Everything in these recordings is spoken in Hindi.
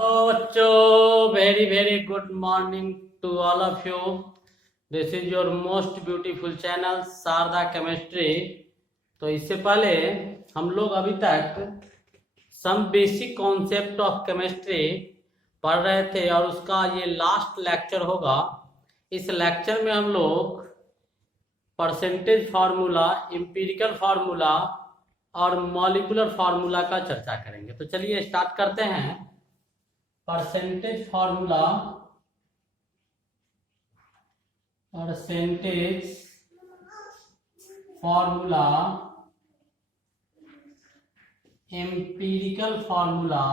Oh, so very good morning to all of you. This is your most beautiful channel Sharda chemistry. तो इससे पहले हम लोग अभी तक some basic concept of chemistry पढ़ रहे थे और उसका ये लास्ट लेक्चर होगा। इस लेक्चर में हम लोग परसेंटेज फार्मूला, एम्पिरिकल फार्मूला और मॉलिक्यूलर फार्मूला का चर्चा करेंगे। तो चलिए स्टार्ट करते हैं। Percentage formula, empirical formula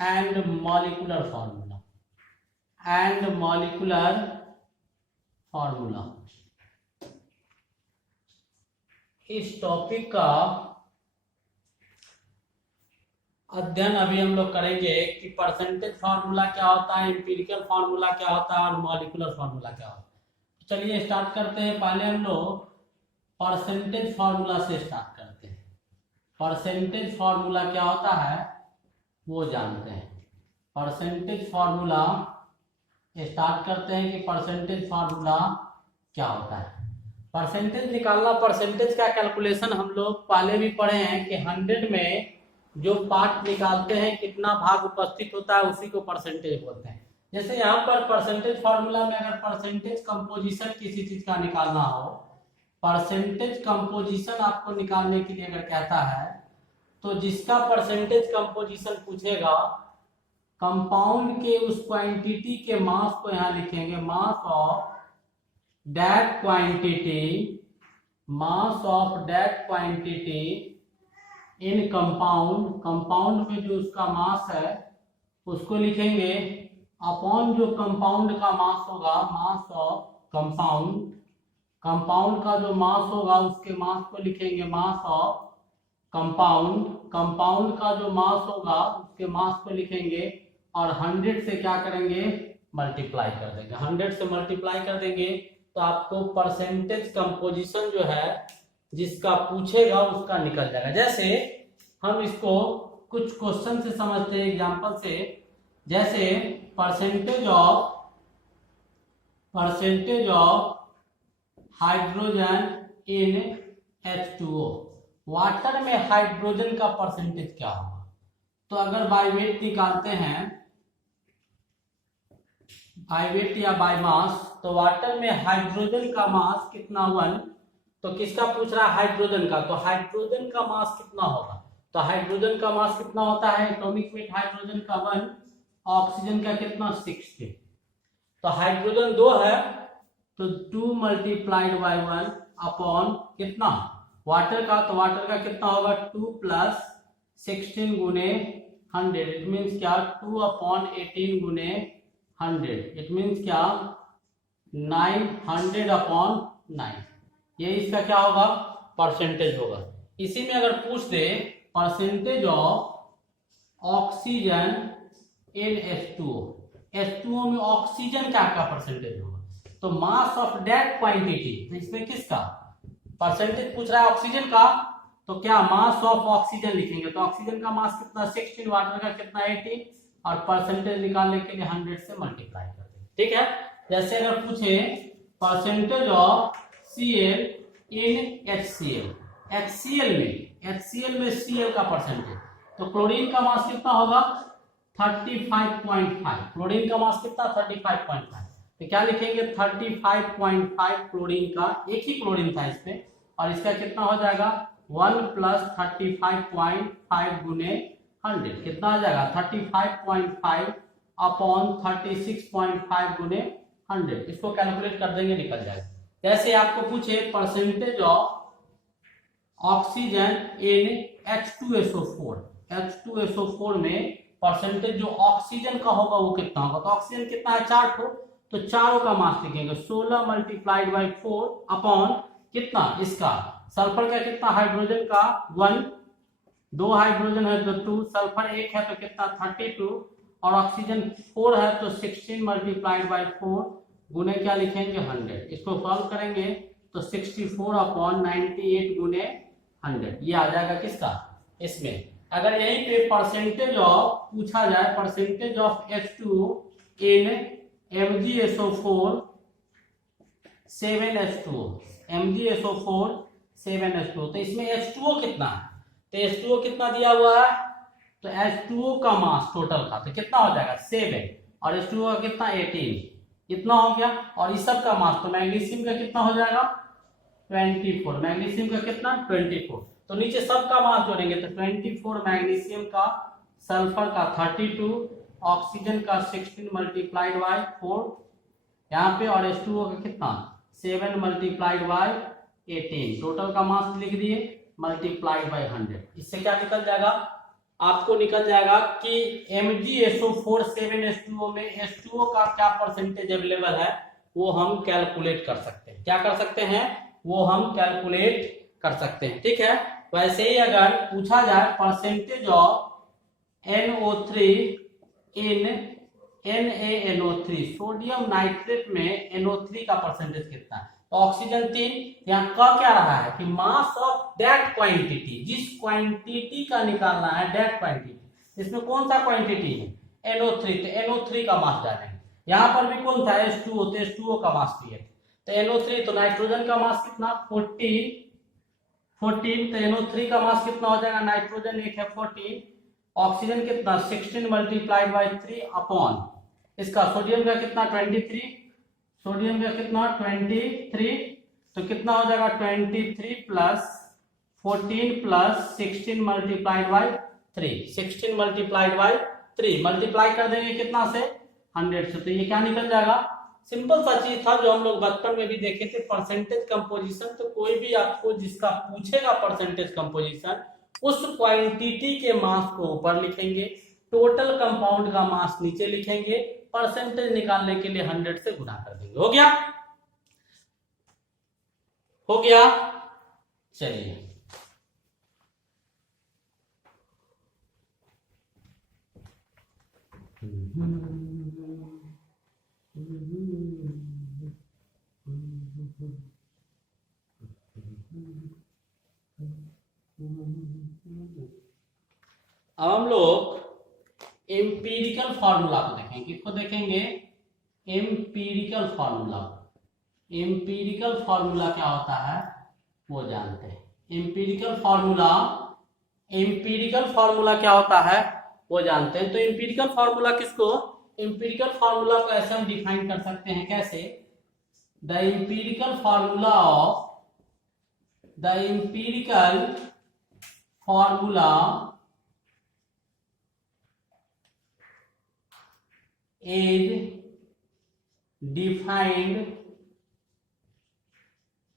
and molecular formula. इस टॉपिक का अध्ययन अभी हम लोग करेंगे कि परसेंटेज फार्मूला क्या होता है, एम्पिरिकल फार्मूला क्या होता है और मॉलिक्यूलर फार्मूला क्या होता है। तो चलिए स्टार्ट करते हैं। पहले हम लोग परसेंटेज फार्मूला से स्टार्ट करते हैं। परसेंटेज फार्मूला क्या होता है वो जानते हैं। परसेंटेज फार्मूला स्टार्ट करते हैं कि परसेंटेज फार्मूला क्या होता है। परसेंटेज निकालना, परसेंटेज का कैलकुलेशन हम लोग पहले भी पढ़े हैं कि 100 में जो पार्ट निकालते हैं कितना भाग उपस्थित होता है उसी को परसेंटेज बोलते हैं। जैसे यहाँ पर परसेंटेज फार्मूला में अगर परसेंटेज कंपोजिशन किसी चीज का निकालना हो, परसेंटेज कंपोजिशन आपको निकालने के लिए अगर कहता है तो जिसका परसेंटेज कंपोजिशन पूछेगा, कंपाउंड के उस क्वांटिटी के मास को यहाँ लिखेंगे, mass of that quantity in compound में जो उसका मास है उसको लिखेंगे अपॉन जो कंपाउंड का मास होगा, मास ऑफ कंपाउंड का जो मास होगा उसके मास को लिखेंगे मास ऑफ कंपाउंड का जो मास होगा उसके मास को लिखेंगे और 100 से क्या करेंगे, मल्टीप्लाई कर देंगे। 100 से मल्टीप्लाई कर देंगे तो आपको परसेंटेज कंपोजिशन जो है जिसका पूछेगा उसका निकल जाएगा। जैसे हम इसको कुछ क्वेश्चन से समझते हैं, एग्जांपल से। जैसे percentage of hydrogen in H2O, water में हाइड्रोजन का परसेंटेज क्या होगा। तो अगर बाय वेट निकालते हैं, बाय वेट या बाय मास, तो वाटर में हाइड्रोजन का मास कितना 1, तो किसका पूछ रहा है, हाइड्रोजन का। तो हाइड्रोजन का मास कितना होगा, तो हाइड्रोजन का मास कितना होता है, एटॉमिक वेट हाइड्रोजन का 1, ऑक्सीजन का कितना 60। तो हाइड्रोजन 2 है तो 2 मल्टीप्लाइड बाय 1 अपॉन कितना वाटर का, तो वाटर का कितना होगा 2 प्लस 16 गुने 100। इट मीन्स क्या 2 अपॉन 18 गुने 100। इट मीन्स क्या 900 अपॉन 9। ये इसका क्या होगा, परसेंटेज होगा। इसी में अगर पूछ दे percentage of oxygen in H2O में ऑक्सीजन का आपका परसेंटेज होगा, तो मास ऑफ दैट क्वांटिटी, तो इसमें किसका परसेंटेज पूछ रहा है, ऑक्सीजन का, तो क्या मास ऑफ ऑक्सीजन लिखेंगे। तो ऑक्सीजन का मास कितना 16, वाटर का कितना 18 और परसेंटेज निकालने के लिए 100 से मल्टीप्लाई कर देंगे। ठीक है। जैसे अगर पूछे percentage of Cl in HCl में Cl का परसेंटेज, तो क्लोरीन का मास कितना होगा 35.5। क्लोरीन का मास कितना 35.5, तो क्या लिखेंगे 35.5 क्लोरीन का, एक ही क्लोरीन था इसमें, और इसका कितना हो जाएगा 1 प्लस 35.5 गुने 100 कितना आ जाएगा 35.5 अपॉन 36.5 गुने 100। इसको कैलकुलेट कर देंगे, निकल जाएगा। जैसे आपको पूछे percentage of oxygen in H2SO4 में परसेंटेज जो ऑक्सीजन का होगा वो कितना होगा, तो ऑक्सीजन कितना है 4 ठो, तो चारों का मास लिखेंगे 16 मल्टीप्लाइड बाई 4 अपॉन कितना इसका सल्फर का कितना, हाइड्रोजन का 1, 2 हाइड्रोजन है तो 2, सल्फर 1 है तो कितना 32 और ऑक्सीजन 4 है तो 16 मल्टीप्लाइड बाई 4 गुने क्या लिखेंगे 100। इसको सॉल्व करेंगे तो 64 अपॉन 98 गुने 100, ये आ जाएगा किसका इसमें। अगर यहीं पे परसेंटेज ऑफ पूछा जाए, percentage of H2O in MgSO4 7H2O, MgSO4 7H2O, तो इसमें H2O कितना है, तो H2O कितना दिया हुआ है, तो H2O का मास टोटल का तो कितना हो जाएगा 7, और H2O का कितना 18, इतना हो गया। और इस सब का मास तो मैग्नीशियम का कितना हो जाएगा 24, मैग्नीशियम का कितना 24, तो नीचे सब का मास जोड़ेंगे तो 24 मैग्नीशियम का, सल्फर का 32, ऑक्सीजन का 16 मल्टीप्लाइड बाय 4 यहाँ पे, और H2O का कितना 7 मल्टीप्लाइड बाय 18, टोटल का मास लिख दिए मल्टीप्लाइड बाय 100। इससे क्या निकल जाएगा, आपको निकल जाएगा कि MgSO4 7H2O में H2O का क्या परसेंटेज अवेलेबल है वो हम कैलकुलेट कर सकते हैं। क्या कर सकते हैं, वो हम कैलकुलेट कर सकते हैं, ठीक है। वैसे ही अगर पूछा जाए percentage of NO3 in NaNO3, sodium nitrate में NO3 का परसेंटेज कितना है, तो ऑक्सीजन 3, यहाँ कह क्या रहा है कि मास ऑफ दैट क्वांटिटी, जिस क्वांटिटी का निकालना है दैट क्वांटिटी, इसमें कौन सा क्वांटिटी है NO3, तो NO3 का मास डालेंगे। यहाँ पर भी कौन था H2O, तो H2O का मास दिया, तो NO3, तो नाइट्रोजन का मास कितना 14, तो NO3 का मास कितना हो जाएगा, नाइट्रोजन एक है 14, ऑक्सीजन कितना 16 मल्टीप्लाइड बाय 3 अपॉन इसका, सोडियम का कितना 23, सोडियम का कितना 23, तो कितना हो जाएगा 23 plus 14 plus 16 multiplied by 3, 16 multiplied by 3 multiply कर देंगे कितना से 100 से, तो ये क्या निकल जाएगा, सिंपल सा चीज था जो हम लोग बचपन में भी देखे थे, परसेंटेज कंपोजिशन। तो कोई भी आपको जिसका पूछेगा परसेंटेज कंपोजिशन, उस क्वांटिटी के मास को ऊपर लिखेंगे, टोटल कंपाउंड का मास नीचे लिखेंगे, परसेंटेज निकालने के लिए 100 से गुना कर देंगे। हो गया, हो गया, चलिए अब हम लोग एम्पीरिकल फॉर्मूला को देखेंगे। किसको देखेंगे, एम्पीरिकल फॉर्मूला। एम्पीरिकल फॉर्मूला क्या होता है वो जानते हैं। एम्पीरिकल फॉर्मूला, एम्पीरिकल फॉर्मूला क्या होता है वो जानते हैं। तो एम्पीरिकल फॉर्मूला किसको, एम्पीरिकल फॉर्मूला को ऐसे हम डिफाइन कर सकते हैं, कैसे, the empirical formula of, the empirical formula is defined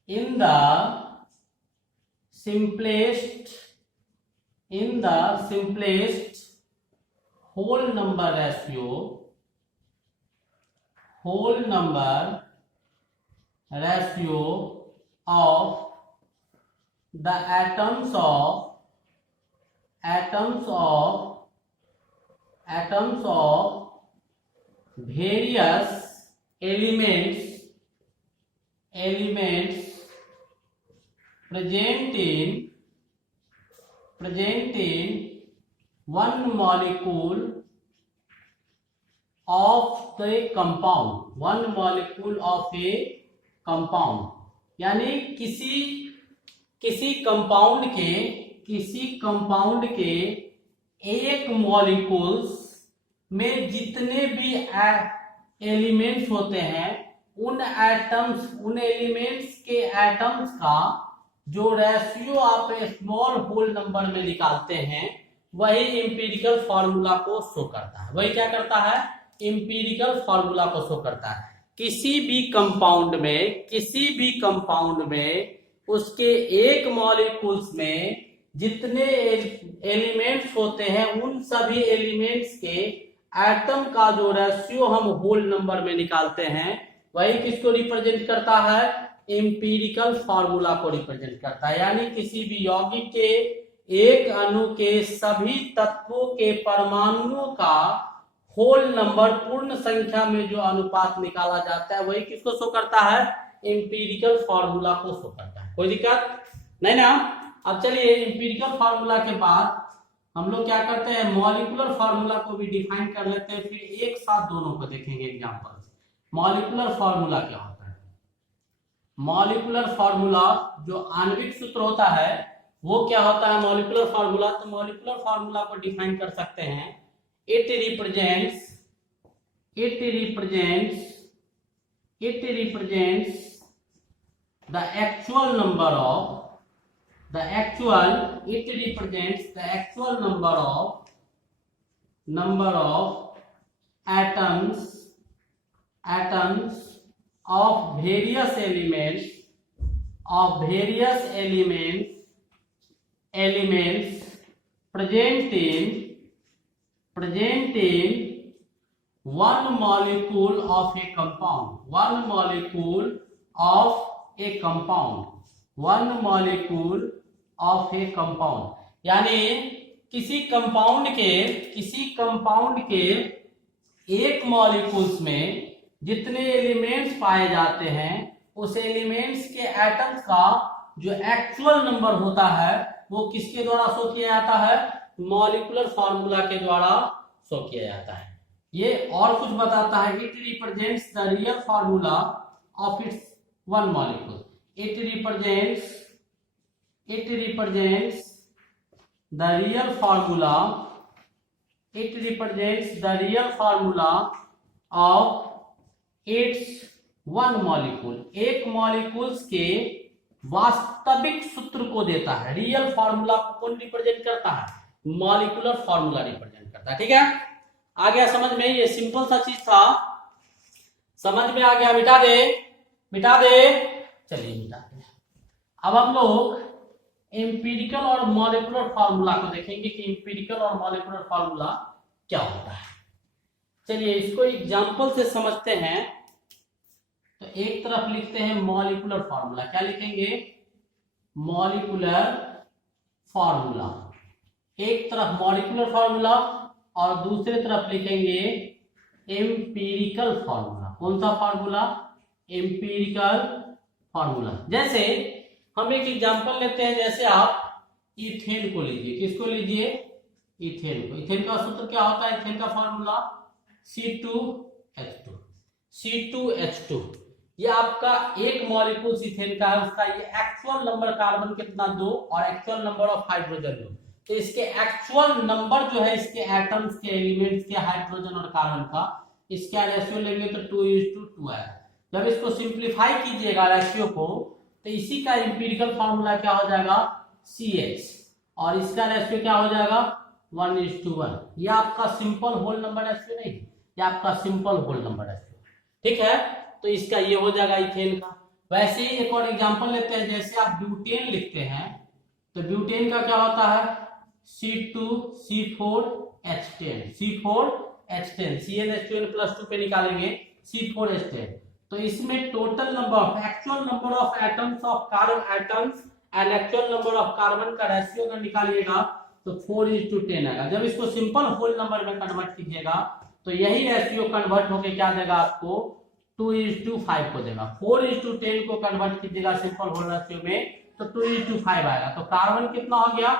in the simplest whole number ratio of the atoms of various elements present in one molecule of the compound, one molecule of a compound, यानी किसी कंपाउंड के एक मॉलिक्यूल्स में जितने भी एलिमेंट्स होते हैं उन एलिमेंट्स के एटम्स का जो रेशियो आप स्मॉल होल नंबर में निकालते हैं वही एम्पीरिकल फॉर्मूला को शो करता है। वही क्या करता है, एम्पीरिकल फॉर्मूला को शो करता है। किसी भी कंपाउंड में उसके एक मॉलिक्यूल्स में जितने एलिमेंट्स होते हैं उन सभी एलिमेंट्स के एटम का जो रेशियो हम होल नंबर में निकालते हैं वही किसको रिप्रेजेंट करता है, एम्पीरिकल फॉर्मूला को रिप्रेजेंट करता है। यानी किसी भी यौगिक के एक अणु के सभी तत्वों के परमाणुओं का होल नंबर, पूर्ण संख्या में जो अनुपात निकाला जाता है वही किसको शो करता है, एम्पीरिकल फॉर्मूला को शो करता है। कोई दिक्कत नहीं ना। अब चलिए इंपीरिकल फार्मूला के बाद हम लोग क्या करते हैं, मॉलिक्यूलर फार्मूला को भी डिफाइन कर लेते हैं, फिर एक साथ दोनों को देखेंगे एग्जांपल से। मॉलिक्यूलर फार्मूला क्या होता है? मॉलिक्यूलर फार्मूला जो आणविक सूत्र होता है वो क्या होता है मॉलिक्यूलर फार्मूला? तो मॉलिक्यूलर फार्मूला को डिफाइन कर सकते हैं, it represents the actual number of atoms of various elements present in one molecule of a compound, यानी किसी कंपाउंड के एक मॉलिक्यूल्स में जितने एलिमेंट्स पाए जाते हैं उस एलिमेंट्स के एटम्स का जो एक्चुअल नंबर होता है वो किसके द्वारा शो किया जाता है? मॉलिक्यूलर फार्मूला के द्वारा शो किया जाता है। ये और कुछ बताता है, it represents the real formula of its one molecule. It represents the real formula of its one molecule. एक मॉलिक्यूल्स के वास्तविक सूत्र को देता है। रियल फार्मूला को कौन रिप्रेजेंट करता है? मॉलिक्यूलर फार्मूला रिप्रेजेंट करता है। ठीक है, आ गया समझ में? ये सिंपल सा चीज था, समझ में आ गया? मिटा दे। चलिए मिटाते हैं। अब हम लोग एम्पिरिकल और मॉलिक्यूलर फार्मूला को देखेंगे कि एम्पिरिकल और मॉलिक्यूलर फार्मूला क्या होता है। चलिए इसको एग्जांपल से समझते हैं। तो एक तरफ लिखते हैं मॉलिक्यूलर फार्मूला, क्या लिखेंगे? Molecular formula. एक तरफ मॉलिक्यूलर फार्मूला और दूसरी तरफ लिखेंगे एम्पिरिकल फार्मूला। कौन सा फार्मूला? Empirical formula. जैसे हम एक एग्जांपल लेते हैं, जैसे आप इथेन को लीजिए। किसको लीजिए? इथेन को। इथेन का सूत्र क्या होता है? इथेन का फार्मूला C2H2। ये आपका एक मॉलिक्यूल इथेन का है, उसका ये एक्चुअल नंबर कार्बन कितना? 2 और एक्चुअल नंबर ऑफ हाइड्रोजन 2। तो इसके एक्चुअल नंबर जो है इसके एटम्स के एलिमेंट्स के हाइड्रोजन और कार्बन का, इसका रेशियो लेंगे तो 2:2 है। जब इसको सिंप्लीफाई कीजिएगा रेशियो को, तो इसी का एम्पिरिकल फार्मूला क्या हो जाएगा? CH, और इसका रेशियो क्या हो जाएगा? 1:1। ये आपका सिंपल होल नंबर रेशियो नहीं, ये आपका सिंपल होल नंबर रेशियो। ठीक है, तो इसका ये हो जाएगा इथेन का। वैसे ही एक और एग्जांपल लेते हैं, जैसे आप ब्यूटेन लिखते हैं तो ब्यूटेन का क्या होता है? C2C4H10 CnH2n+2 पे निकालेंगे C4H10। तो इसमें total number actual number of atoms of carbon and actual number of carbon का रेशियो अगर निकालिएगा तो 4:10 आएगा। जब इसको सिंपल होल नंबर में कन्वर्ट कीजिएगा तो यही रेशियो कन्वर्ट होके क्या देगा आपको? 2:5 को देगा। 4:10 को कन्वर्ट कीजिएगा सिंपल होल रेशियो में तो 2:5 आएगा। तो कार्बन कितना हो गया?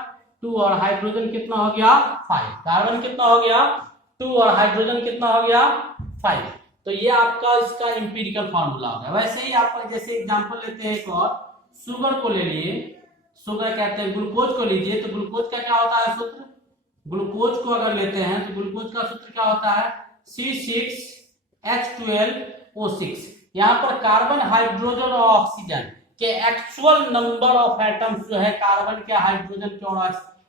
2 और हाइड्रोजन कितना हो गया? 5। कार्बन कितना हो गया? 2 और हाइड्रोजन कितना हो गया? 5। तो ये आपका इसका एम्पिरिकल फार्मूला हो गया। वैसे ही आप जैसे एग्जांपल लेते हैं एक और, शुगर को ले लिए। शुगर कहते हैं, ग्लूकोज को लीजिए तो ग्लूकोज का क्या होता है सूत्र? ग्लूकोज को अगर लेते हैं तो ग्लूकोज का सूत्र क्या होता है? C6H12O6। यहाँ पर कार्बन, हाइड्रोजन और ऑक्सीजन के एक्चुअल नंबर ऑफ एटम्स जो है कार्बन के, हाइड्रोजन के और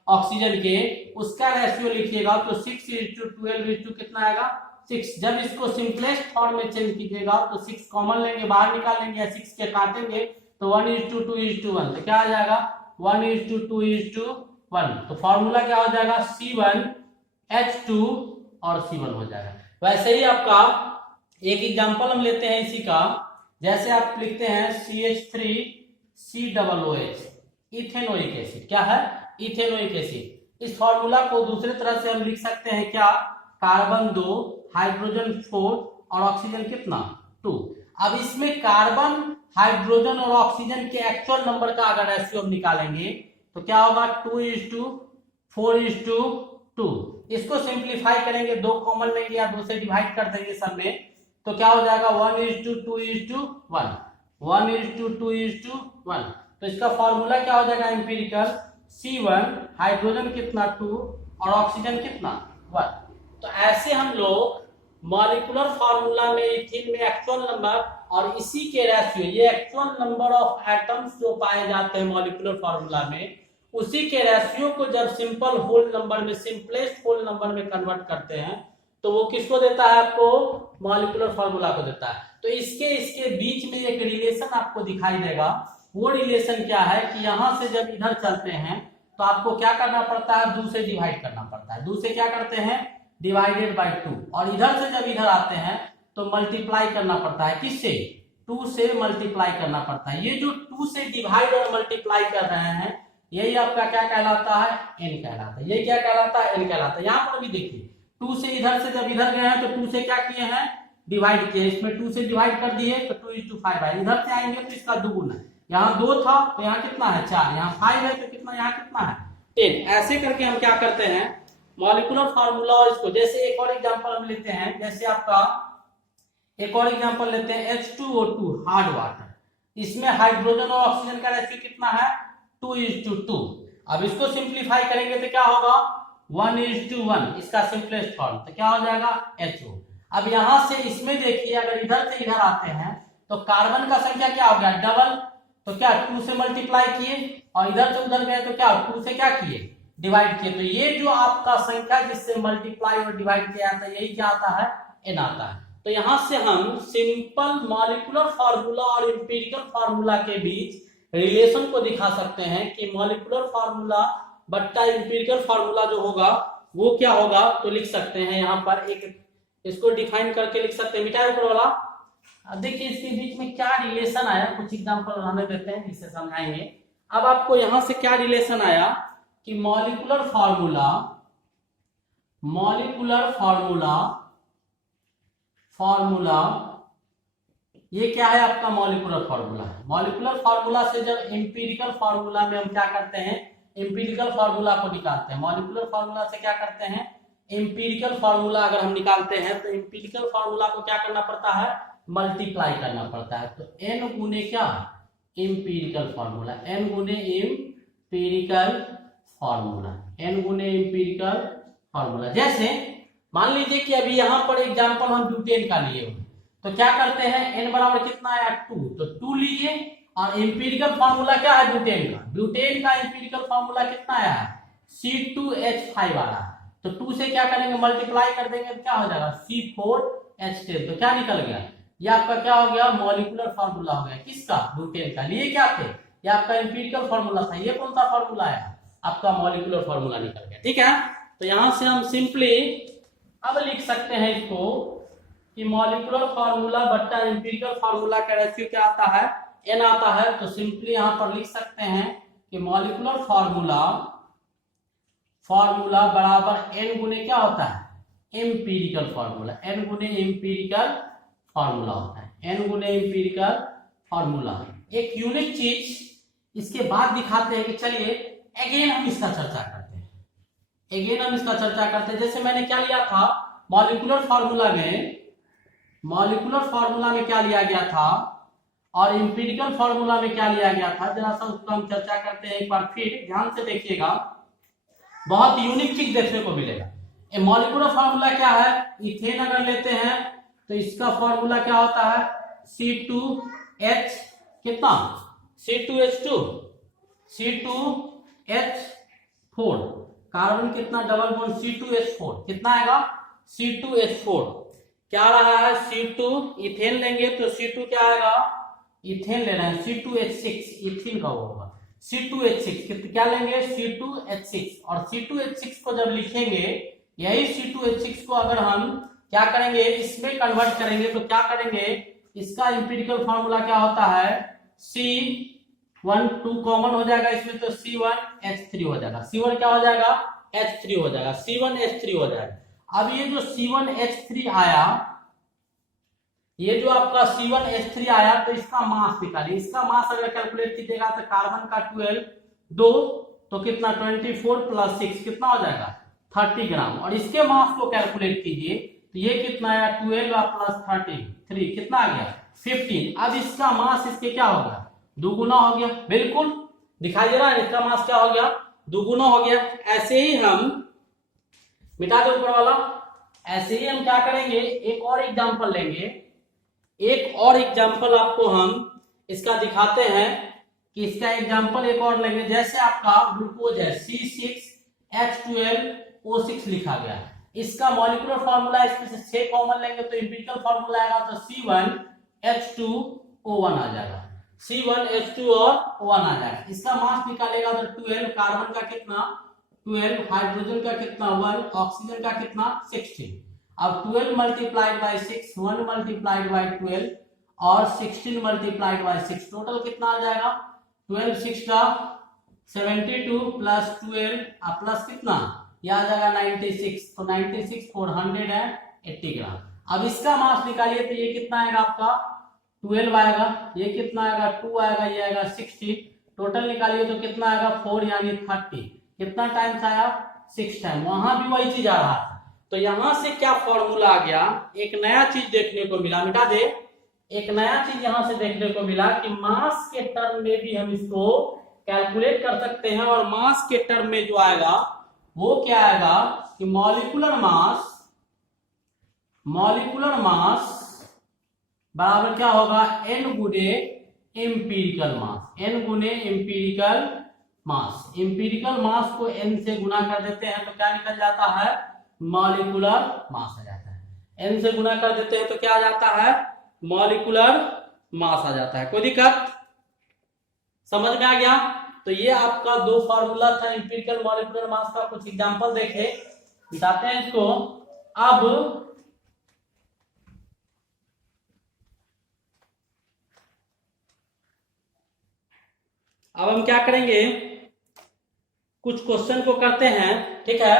ऑक्सीजन के, उसका रेशियो लिखिएगा तो 6:12 कितना आएगा? 6। जब इसको सिंपलेस्ट फॉर्म में चेंज कीजिएगा तो 6 कॉमन लेंगे, बाहर निकालेंगे या 6 के काटेंगे तो 1:2:1। तो क्या आ जाएगा? 1:2:1। तो फॉर्मूला क्या हो जाएगा? C1H2 और C1 हो जाएगा। वैसे ही आपका एक एग्जांपल हम लेते हैं इसी का, जैसे आप लिखते हैं CH3COOH, इथेनोइक एसिड। क्या है? Ethanoic acid. इस फॉर्मूला को दूसरी तरह से हम लिख सकते हैं क्या? कार्बन 2, हाइड्रोजन 4 और ऑक्सीजन कितना? 2। अब इसमें कार्बन, हाइड्रोजन और ऑक्सीजन के एक्चुअल नंबर का अगर रेशियो हम निकालेंगे तो क्या होगा 2:4:2। इसको सिंप्लीफाई करेंगे, 2 कॉमन लेंगे या 2 से डिवाइड कर देंगे सब में, तो क्या हो जाएगा 1:2:1, 1:2:1। तो इसका फॉर्मूला क्या हो जाएगा एम्पिरिकल, C1 हाइड्रोजन कितना 2 और ऑक्सीजन कितना 1। तो ऐसे हम लोग मॉलिक्यूलर फार्मूला में इथिन में एक्चुअल नंबर और इसी के रेशियो, ये एक्चुअल नंबर ऑफ एटम्स जो पाए जाते हैं मॉलिक्यूलर फार्मूला में, उसी के रेशियो को जब सिंपल होल नंबर में, सिंपलेस्ट होल नंबर में कन्वर्ट करते हैं तो वो किसको देता है आपको, मॉलिक्यूलर फार्मूला को देता है। तो इसके बीच में एक रिलेशन आपको दिखाई देगा। वो रिलेशन क्या है कि यहां से जब इधर चलते हैं तो आपको क्या करना पड़ता है, 2 से डिवाइड करना पड़ता है। 2 से क्या करते हैं, डिवाइडेड बाई 2। और इधर से जब इधर आते हैं तो मल्टीप्लाई करना पड़ता है, किससे, 2 से मल्टीप्लाई करना पड़ता है। ये जो 2 से डिवाइड और मल्टीप्लाई कर रहे हैं यही आपका क्या कहलाता है, n कहलाता है। ये क्या कहलाता है, n कहलाता है। यहाँ पर भी देखिए 2 से इधर से जब इधर गए हैं तो 2 से क्या किए हैं, डिवाइड किए। इसमें 2 से डिवाइड कर दिए तो 2:5 है। इधर से आएंगे तो इसका दुगुना है। यहाँ 2 था तो यहाँ कितना है 4, यहाँ 5 है तो कितना, यहाँ कितना है 10। ऐसे करके हम क्या करते हैं मॉलिक्यूलर फार्मूला। और इसको जैसे एक और एग्जांपल हम लेते हैं, जैसे आपका एक और एग्जांपल लेते हैं H2O2 हार्ड वाटर। इसमें हाइड्रोजन और ऑक्सीजन का रेशियो कितना है, 2:2। अब इसको सिंप्लीफाई करेंगे तो क्या होगा 1:1, इसका सिंपलेस्ट फॉर्म, तो क्या हो जाएगा HO। अब यहां से इसमें देखिए अगर इधर से इधर आते हैं तो कार्बन का संख्या क्या हो गया डबल, तो क्या 2 से मल्टीप्लाई किए और इधर से उधर गए तो क्या 2 से क्या किए, डिवाइड किए। तो ये जो आपका संख्या जिससे मल्टीप्लाई और डिवाइड किया जाता है यही क्या आता है, n आता है। तो यहां से हम सिंपल मॉलिक्यूलर फार्मूला और इंपीरिकल फार्मूला के बीच रिलेशन को दिखा सकते हैं कि मॉलिक्यूलर फार्मूला बट्टा इंपीरिकल फार्मूला जो होगा वो क्या होगा। तो लिख सकते हैं यहाँ पर एक, इसको डिफाइन करके लिख सकते हैं, मिटाए ऊपर वाला। अब देखिए इसके बीच में क्या रिलेशन आया, कुछ एग्जांपल हमें देते हैं जिससे समझाएंगे। अब आपको यहां से क्या रिलेशन आया कि मॉलिक्यूलर फार्मूला ये क्या है आपका मॉलिक्यूलर फार्मूला है। मॉलिक्यूलर फार्मूला से जब एम्पिरिकल फार्मूला में हम क्या करते हैं, एम्पिरिकल फार्मूला को निकालते हैं। मॉलिक्यूलर फार्मूला से क्या करते हैं, एम्पिरिकल फार्मूला अगर हम निकालते हैं तो एम्पिरिकल फार्मूला को क्या करना पड़ता है, मल्टीप्लाई करना पड़ता है। तो n गुने क्या, एम्पिरिकल फार्मूला, n गुने एम्पिरिकल फार्मूला, n गुने एम्पिरिकल फार्मूला। जैसे मान लीजिए कि अभी यहां पर एग्जांपल हम ब्यूटेन का लिए हुए, तो क्या करते हैं n बराबर कितना आया 2, तो 2 लिए और एम्पिरिकल फार्मूला क्या है ब्यूटेन का, ब्यूटेन का एम्पिरिकल फार्मूला कितना आया है C2H5 आया। तो 2 से क्या करेंगे मल्टीप्लाई कर देंगे तो क्या हो जाएगा C4H10। तो क्या निकल गया, ये आपका क्या हो गया मॉलिक्यूलर फार्मूला हो गया, किसका, ब्यूटेन का। लिए क्या थे, ये आपका एम्पिरिकल फार्मूला था, ये कौन सा फार्मूला है आपका मॉलिक्यूलर फार्मूला निकल गया। ठीक है, तो यहां से हम सिंपली अब लिख सकते हैं इसको कि मॉलिक्यूलर फार्मूला बट्टा एम्पिरिकल फार्मूला का रेशियो क्या आता है, n आता है। तो सिंपली यहां पर लिख सकते हैं कि मॉलिक्यूलर फार्मूला बराबर n गुने क्या होता है, एम्पिरिकल फार्मूला, n गुने एम्पिरिकल फार्मूला होता है, n गुने एम्पिरिकल फार्मूला। एक यूनिक चीज इसके बाद दिखाते हैं कि चलिए अगेन हम इसका चर्चा करते हैं, जैसे मैंने क्या लिया था मॉलिक्यूलर फार्मूला में क्या लिया गया था और एम्पिरिकल फार्मूला में क्या लिया गया था, जरा सा उसको हम चर्चा करते हैं एक बार फिर। ध्यान से देखिएगा, बहुत यूनिक चीज देखने को मिलेगा। मॉलिक्यूलर फार्मूला क्या है, इथेन अगर लेते हैं तो इसका फार्मूला क्या होता है C2H कितना, C2H4, कार्बन कितना डबल बॉन्ड C2H4 कितना आएगा C2H4। क्या रहा है C2, इथेन लेंगे तो C2 क्या आएगा, इथेन ले रहे हैं C2H6, इथेन का होगा C2H6, क्या लेंगे C2H6। और C2H6 को जब लिखेंगे, यही C2H6 को अगर हम क्या करेंगे इसमें कन्वर्ट करेंगे तो क्या करेंगे, इसका एम्पिरिकल फार्मूला क्या होता है C1 2 कॉमन हो जाएगा इसमें तो C1H3 हो जाएगा, C1 क्या हो जाएगा H3 हो जाएगा, C1H3 हो जाएगा। अब ये जो C1H3 आया, ये जो आपका C1H3 आया तो इसका मास निकालिए। इसका मास अगर कैलकुलेट कीजिएगा तो कार्बन का 12, 2 तो कितना 24 प्लस 6 कितना हो जाएगा 30 ग्राम। और इसके मास को कैलकुलेट कीजिए तो ये कितना आया 12 प्लस 33 कितना आ गया 15। अब इसका मास इसके क्या हो गया दुगुना हो गया। बिल्कुल दिखाई दे रहा है इसका मास क्या हो गया दुगुना हो गया। ऐसे ही हम मिटा दो ऊपर वाला। ऐसे ही हम क्या करेंगे एक और एग्जांपल लेंगे। एक और एग्जांपल आपको हम इसका दिखाते हैं कि इसका एग्जांपल एक और लेंगे। जैसे आपका ग्लूकोज है C6H12O6 लिखा गया है। इसका मॉलिक्यूलर फार्मूला इसमें से 6 कॉमन लेंगे तो एम्पिरिकल फार्मूला आएगा तो C1H2O1 आ जाएगा। C1H2 और O1 आ जाएगा। इसका मास निकालेगा तो 12, कार्बन का कितना 12, हाइड्रोजन का कितना 1, ऑक्सीजन का कितना 16। अब 12 मल्टीप्लाइड बाई 6, 1 मल्टीप्लाइड बाई 12 और 16 मल्टीप्लाइड बाई 6 टोटल कितना आ जाएगा 12 6 का 72 प्लस 12 प्लस कितना यह आ जाएगा 96। तो 96 480 ग्राम। अब इसका मास निकालिए तो ये कितना आएगा आपका 12 आएगा, ये कितना आएगा 2 आएगा, ये आएगा 60। टोटल निकालिए तो कितना आएगा 4 यानी 30। कितना टाइम्स आया 6 टाइम। वहां भी वही चीज आ रहा था। तो यहां से क्या फॉर्मूला आ गया एक नया चीज देखने को मिला। मिटा दे। एक नया चीज यहां से देखने को मिला कि मास के टर्म में भी हम इसको कैलकुलेट कर सकते हैं। और मास के टर्म में जो आएगा वो क्या आएगा कि मॉलिक्यूलर मास बराबर क्या होगा n गुने एम्पिरिकल मास। n गुने एम्पिरिकल मास। एम्पिरिकल मास को n से गुना कर देते हैं तो क्या निकल जाता है मॉलिक्यूलर मास आ जाता है। n से गुना कर देते हैं तो क्या आ जाता है मॉलिक्यूलर मास आ जाता है। कोई दिक्कत समझ में आ गया। तो ये आपका 2 फार्मूला था एम्पिरिकल मॉलिक्यूलर मास का। कुछ एग्जांपल देखे बताते हैं इसको। अब हम क्या करेंगे कुछ क्वेश्चन को करते हैं। ठीक है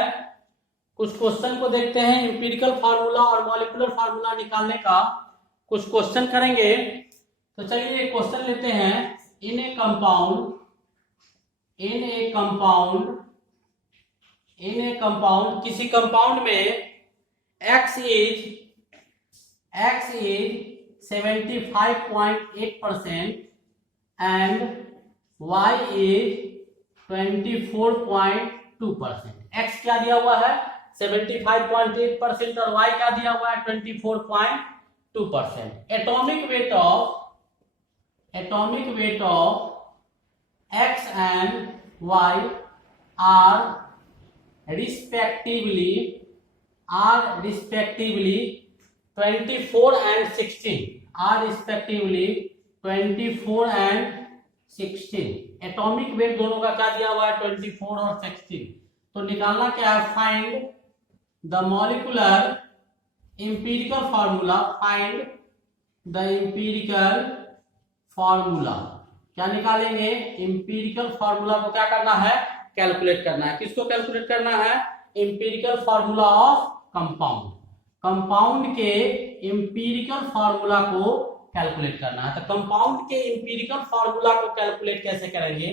कुछ क्वेश्चन को देखते हैं एम्पिरिकल फार्मूला और मॉलिक्यूलर फार्मूला निकालने का कुछ क्वेश्चन करेंगे। तो चलिए क्वेश्चन लेते हैं। इन ए कंपाउंड किसी कंपाउंड में X is 75.8% and Y is 24.2%। X क्या दिया हुआ है 75.8% और Y क्या दिया हुआ है 24.2%। Atomic weight of X and Y are respectively 24 and 16 are respectively 24 and 16। Atomic weight दोनों का क्या दिया हुआ है 24 और 16। तो निकालना क्या है find the molecular empirical formula. क्या निकालेंगे एम्पिरिकल फार्मूला को क्या करना है कैलकुलेट करना है। किसको कैलकुलेट करना है एम्पिरिकल फार्मूला ऑफ कंपाउंड के एम्पिरिकल फार्मूला को कैलकुलेट करना है। तो कंपाउंड के एम्पिरिकल फार्मूला को कैलकुलेट कैसे करेंगे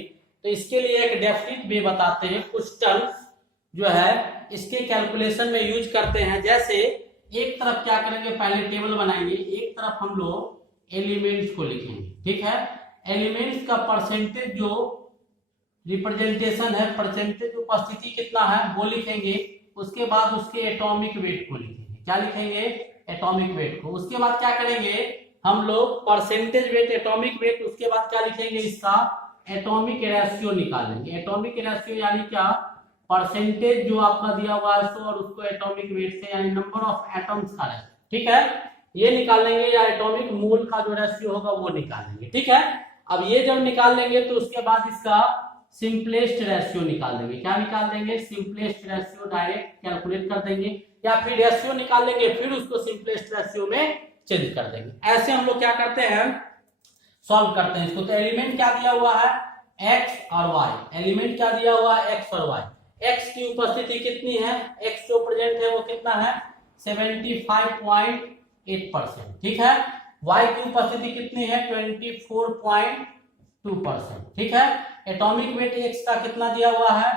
तो इसके लिए एक डेफिनेट वे बताते हैं। कुछ टर्म्स जो है इसके कैलकुलेशन में यूज करते हैं। जैसे एक तरफ क्या करेंगे पहले टेबल बनाएंगे, एक तरफ हम लोग एलिमेंट्स को लिखेंगे। ठीक है एलिमेंट्स का परसेंटेज जो रिप्रेजेंटेशन है परसेंटेज उपस्थिति कितना है वो लिखेंगे। उसके बाद उसके एटॉमिक वेट को लिखेंगे। क्या लिखेंगे एटॉमिक वेट को। उसके बाद क्या करेंगे हम लोग परसेंटेज वेट एटॉमिक वेट। उसके बाद क्या लिखेंगे इसका एटॉमिक रेशियो निकालेंगे। एटॉमिक रेशियो यानी क्या परसेंटेज जो आपका दिया हुआ है और उसको एटॉमिक वेट से यानी नंबर ऑफ एटम्स का रेशियो। ठीक है ये निकाल लेंगे या एटॉमिक मोल का जो रेशियो होगा वो निकालेंगे। ठीक है अब ये जब निकाल लेंगे तो उसके बाद इसका सिंपलेस्ट रेशियो निकाल देंगे। क्या निकाल देंगे सिंपलेस्ट रेशियो डायरेक्ट कैलकुलेट कर देंगे या फिर रेशियो निकाल लेंगे फिर उसको सिंपलेस्ट रेशियो में चेंज कर देंगे। ऐसे हम लोग क्या करते हैं सॉल्व करते हैं इसको। तो एलिमेंट क्या दिया हुआ है x और y। एलिमेंट क्या दिया हुआ है x और y। x की उपस्थिति कितनी है x जो प्रेजेंट है वो कितना है 75.8%। ठीक है y की उपस्थिति कितनी है 24.2%। 2%। ठीक है, एटॉमिक वेट एक्स का कितना दिया हुआ है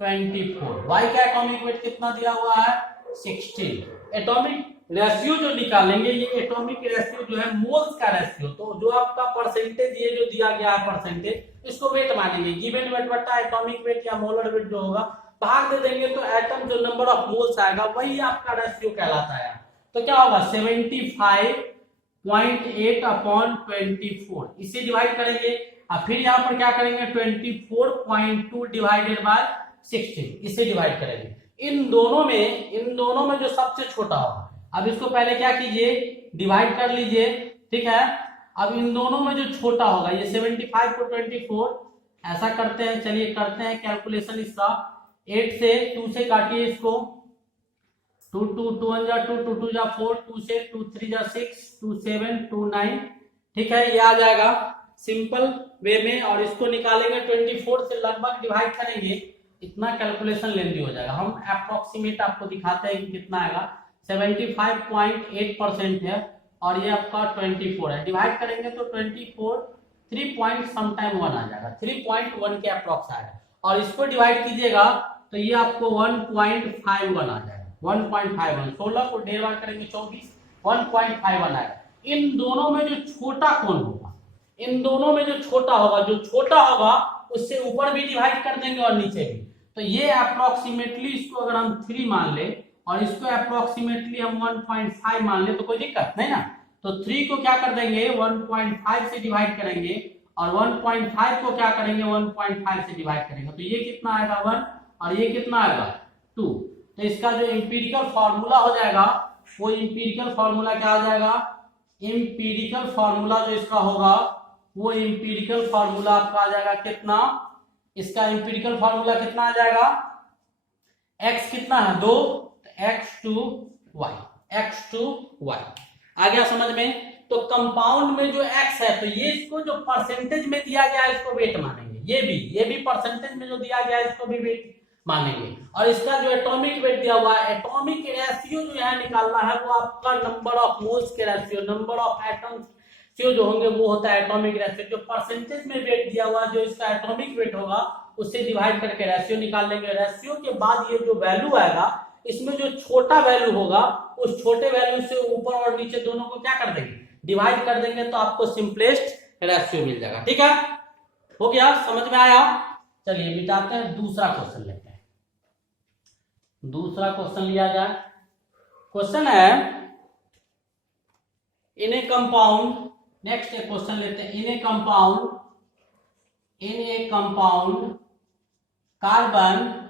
24, वाई का एटॉमिक वेट कितना दिया हुआ है 16। एटॉमिक रेशियो जो निकालेंगे, ये एटॉमिक रेशियो जो है मोल्स का रेशियो, तो जो आपका परसेंटेज ये जो दिया गया है परसेंटेज, इसको वेट मानेंगे, गिवन वेट बटा एटॉमिक वेट या मोलर वेट जो होगा भाग दे देंगे, तो एटम जो नंबर ऑफ मोल्स आएगा वही आपका रेशियो कहलाता है। तो क्या होगा 75.8 अपॉन 24, इसे डिवाइड करेंगे और फिर यहाँ पर क्या करेंगे 24.2 डिवाइडेड बाय 16, इसे डिवाइड करेंगे। इन दोनों में जो सबसे छोटा होगा, अब इसको पहले क्या कीजिए डिवाइड कर लीजिए। ठीक है, अब इन दोनों में जो छोटा होगा, ये 75 को 24 ऐसा करते हैं, चलिए करते हैं कैलकुलेशन इसका। 8 से 2 से काटिए इसको, 2 2 2 1 जा 2 2 2 जा 4, 2 से 2 3 जा 6, 2 7 2 9। ठीक है, ये आ जाएगा सिंपल वे में, और इसको निकालेंगे 24 से लगभग डिवाइड करेंगे, इतना कैलकुलेशन लेंदी हो जाएगा। हम अप्रोक्सीमेट आपको दिखाते हैं कि कितना आएगा। 75.8% है और ये आपका 24 है, डिवाइड करेंगे तो 24 3 पॉइंट समटाइम 1 आ जाएगा, 3.1 के अप्रोक्स आएगा, और इसको डिवाइड कीजिएगा तो ये आपको 1.51 आ जाएगा, 1.51। 16 को डिवाइड करेंगे 24, 1.51 आएगा। इन दोनों में जो छोटा कौन होगा, इन दोनों में जो छोटा होगा, जो छोटा होगा उससे ऊपर भी डिवाइड कर देंगे और नीचे भी, तो ये अप्रोक्सीमेटली इसको अगर हम 3 मान ले और इसको अप्रोक्सीमेटली हम 1.5 मान ले तो कोई दिक्कत नहीं ना। तो 3 को क्या कर देंगे 1.5 से डिवाइड करेंगे और 1.5 को क्या करेंगे 1.5 से डिवाइड करेंगे, तो ये कितना आएगा 1 और ये कितना आएगा 2। तो इसका जो इंपीरिकल फॉर्मूला हो जाएगा, वो इंपीरिकल फॉर्मूला क्या आ जाएगा, इंपीरिकल फॉर्मूला जो इसका होगा वो इंपीरिकल फॉर्मूला आपका आ जाएगा कितना, इसका इंपीरिकल फॉर्मूला कितना आ जाएगा, x कितना है 2, x to y आ गया समझ में। तो कंपाउंड में जो x है, तो ये इसको जो परसेंटेज में दिया गया है इसको वेट मानेंगे, ये भी परसेंटेज में जो दिया गया है इसको भी वेट मानेंगे, और इसका जो एटॉमिक वेट दिया हुआ है, एटॉमिक रेशियो जो यहाँ निकालना है वो आपका नंबर ऑफ मोल्स के रेशियो, नंबर ऑफ एटम्स जो होंगे वो होता है एटॉमिक रेशियो। जो परसेंटेज में वेट दिया हुआ जो इसका एटॉमिक वेट होगा उससे डिवाइड करके रेशियो निकाल लेंगे। रेशियो के बाद ये जो वैल्यू आएगा, इसमें जो छोटा वैल्यू होगा उस छोटे वैल्यू से ऊपर और नीचे दोनों को क्या कर देंगे डिवाइड कर देंगे, तो आपको सिंपलेस्ट रेशियो मिल जाएगा। ठीक है, हो गया, समझ में आया। चलिए मिटाते हैं, दूसरा क्वेश्चन लेते हैं। दूसरा क्वेश्चन लिया जाए। क्वेश्चन है इन ए कंपाउंड, नेक्स्ट क्वेश्चन लेते हैं। इन ए कंपाउंड कार्बन,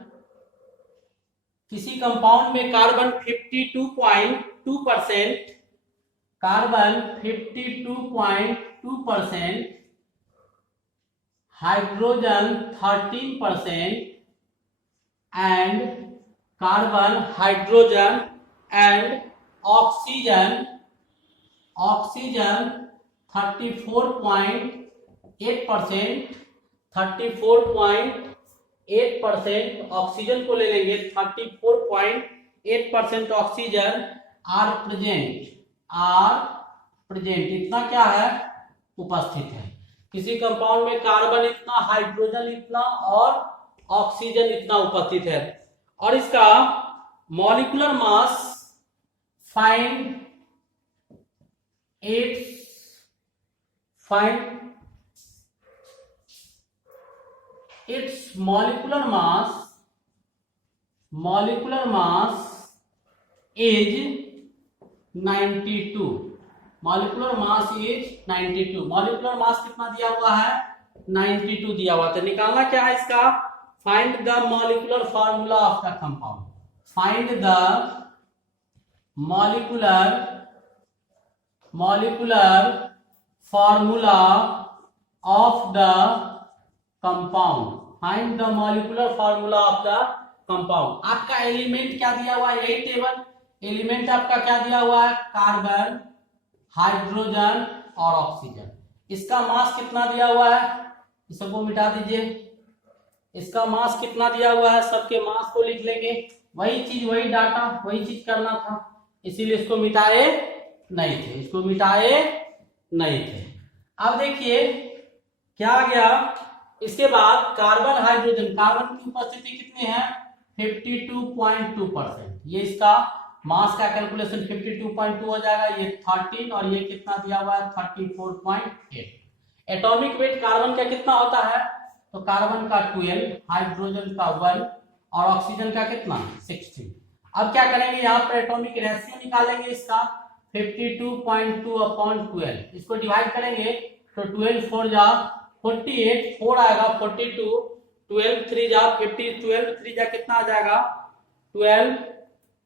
किसी कंपाउंड में carbon 52.2%, carbon 52.2%, hydrogen 13% and carbon, hydrogen and oxygen 34.8%, 34.8% oxygen को ले लेंगे, 34.8% ऑक्सीजन आर प्रेजेंट, इतना क्या है उपस्थित है। किसी कंपाउंड में कार्बन इतना, हाइड्रोजन इतना और ऑक्सीजन इतना उपस्थित है, और इसका molecular mass find its molecular mass is 92, molecular mass is 92। Molecular mass कितना दिया हुआ है 92 दिया हुआ, तो निकालना क्या है इसका, find the molecular formula of the compound, find the molecular formula of the compound, find the molecular formula of the compound. आपका एलिमेंट क्या दिया हुआ है, यही टेबल, एलिमेंट आपका क्या दिया हुआ है कार्बन, हाइड्रोजन और ऑक्सीजन। इसका मास कितना दिया हुआ है, इस सबको मिटा दीजिए, इसका मास कितना दिया हुआ है, सबके मास को लिख लेंगे, वही चीज वही डाटा वही चीज करना था, इसीलिए इसको मिटाए नहीं थे। अब देखिए क्या आ गया। इसके बाद कार्बन हाइड्रोजन, कार्बन की उपस्थिति कितनी है 52.2%। ये इसका मास का कैलकुलेशन 52.2 हो जाएगा, ये 13 और ये कितना दिया हुआ है 34.8। एटॉमिक वेट कार्बन का कितना होता है, तो कार्बन का 12, हाइड्रोजन का 1 और ऑक्सीजन का कितना 16। अब क्या करेंगे, यहाँ पर एटॉमिक रेशियो निकालेंगे इसका 52.2 अपॉन 12, इसको डिवाइड करेंगे तो 12 4 जा 48, 4 आएगा 42, 12 3 जा 50, 12 3 जा कितना आ जाएगा 12,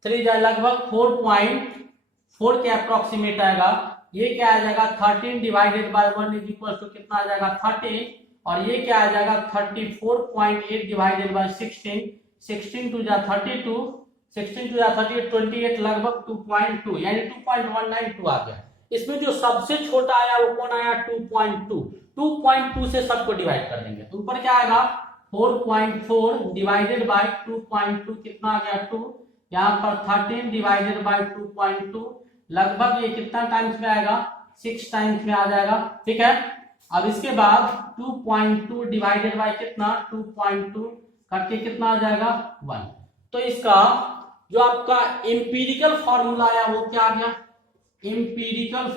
3 जा लगभग 4.4 के अप्रोक्सीमेट आएगा। ये क्या आ जाएगा 13 divided by 1 is equal to कितना आ जाएगा 13, और ये क्या आ जाएगा 34.8 डिवाइडेड बाय 16, 16 टू जा 32, 16 टू जा 38, 28 लगभग 2.2 यानी 2.192 आ गया। इसमें जो सबसे छोटा आया वो कौन आया 2.2, 2.2 से सबको डिवाइड कर देंगे तो ऊपर क्या आएगा 4.4 डिवाइडेड बाय 2.2 कितना आ गया 2, यहाँ पर 13 डिवाइडेड बाय 2.2 लगभग ये कितना टाइम्स में आएगा 6 टाइम्स में आ जाएगा, ठीक है। अब इसके बाद 2.2 डिवाइडेड बाय कितना 2.2 करके कितना आ जाएगा 1। तो इसका जो आपका एम्पिरिकल फॉर्मूला आया वो क्या आ गया, एम्पिरिकल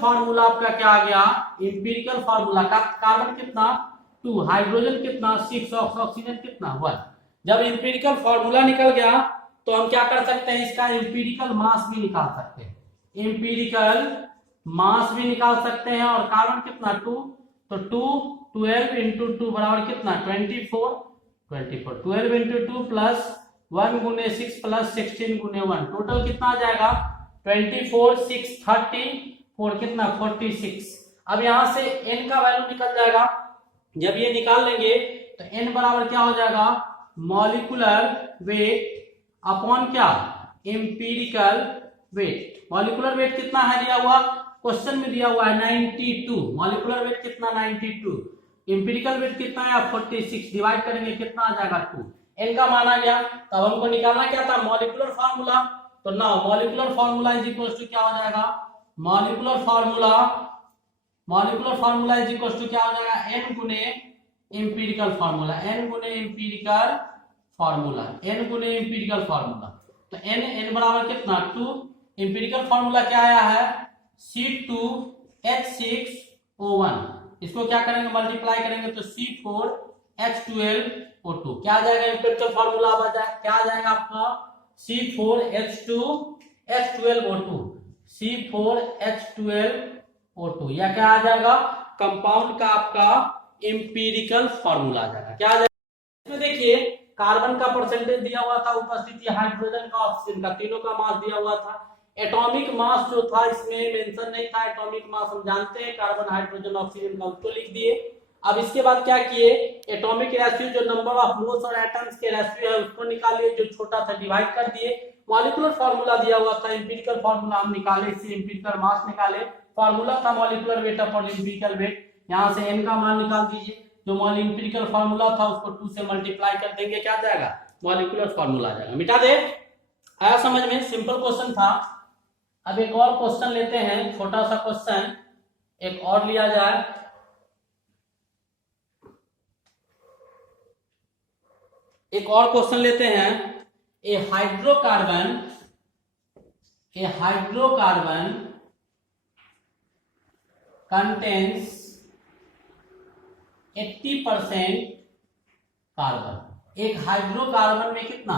फॉर्मूला आपका क्या आ गया, एम्पिरिकल फॉर्मूला का कार्बन कितना 2, हाइड्रोजन कितना 6, ऑक्सीजन कितना 1। जब एम्पिरिकल फॉर्मूला निकल गया तो हम क्या कर सकते हैं, इसका एम्पिरिकल मास भी निकाल सकते हैं, एम्पिरिकल मास भी निकाल सकते हैं। और कार्बन कितना 2, तो 2 12 इंटू 2 बराबर कितना 24, 12 इंटू 2 प्लस 1 गुने 6 प्लस 16 गुने 1, टोटल कितना आ जाएगा 24, 6 34 कितना 46। अब यहां से n का वैल्यू निकल जाएगा, जब ये निकाल लेंगे तो n बराबर क्या हो जाएगा मॉलिक्यूलर वेट अपॉन क्या एम्पिरिकल वेट। मॉलिक्यूलर वेट कितना है दिया हुआ, क्वेश्चन में दिया हुआ है 92, मॉलिक्यूलर वेट कितना 92, एम्पिरिकल वेट कितना है 46, डिवाइड करेंगे कितना आ जाएगा 2, n का मान आ गया। तब हमको निकालना क्या था मॉलिक्यूलर फार्मूला, तो now molecular formula is equal to क्या हो जाएगा, molecular formula is equal to क्या हो जाएगा n गुने एम्पिरिकल फार्मूला, n गुने एम्पिरिकल फार्मूला। तो n बराबर कितना 2, एम्पिरिकल फार्मूला क्या आया है C2H6O1, इसको क्या करेंगे मल्टीप्लाई करेंगे तो C4H12O2 क्या आ जाएगा एम्पिरिकल फार्मूला आ जाएगा, क्या आ जाएगा आपका C4H12O2 या क्या आ जाएगा कंपाउंड का आपका एम्पिरिकल फार्मूला आ जाएगा। क्या आ जाएगा इसमें देखिए कार्बन का परसेंटेज दिया हुआ था, उपस्थिति हाइड्रोजन का ऑक्सीजन का तीनों का मास दिया हुआ था। एटॉमिक मास जो था इसमें मेंशन नहीं था, एटॉमिक मास हम जानते हैं कार्बन हाइड्रोजन ऑक्सीजन का, उसको लिख दिए। अब इसके बाद क्या किए एटॉमिक रेशियो जो नंबर ऑफ मोल्स और एटम्स के रेशियो है उसको निकालिए, जो छोटा था डिवाइड कर दिए। मॉलिक्यूलर फार्मूला दिया हुआ था, एम्पिरिकल फार्मूला हम निकाले, इससे एम्पिरिकल मास निकाले, फार्मूला था molecular weight upon empirical weight, यहाँ से n का मान निकाल दीजिए, जो एम्पिरिकल फार्मूला था उसको 2 से मल्टीप्लाई कर देंगे, क्या जाएगा मॉलिक्यूलर फार्मूला आ जाएगा। मिटा दे, आया समझ में, सिंपल क्वेश्चन था। अब एक और क्वेश्चन लेते हैं, छोटा सा क्वेश्चन एक और लिया जाए। एक और क्वेश्चन लेते हैं, ए हाइड्रोकार्बन contains 80% कार्बन। एक हाइड्रोकार्बन में कितना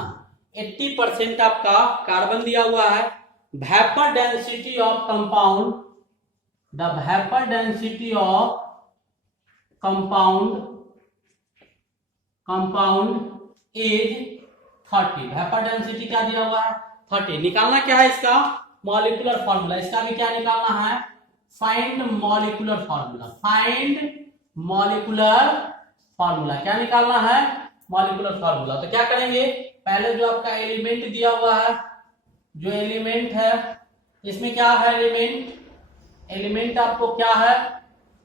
80% आपका कार्बन दिया हुआ है। Vapour density of compound, the vapour density of compound is 30। Vapour density क्या दिया हुआ है 30। निकालना क्या है इसका मॉलिक्यूलर फार्मूला, इसका भी क्या निकालना है फाइंड मॉलिक्यूलर फार्मूला, क्या निकालना है मॉलिक्यूलर फार्मूला। तो क्या करेंगे पहले जो आपका एलिमेंट दिया हुआ है, जो एलिमेंट है इसमें क्या है एलिमेंट आपको क्या है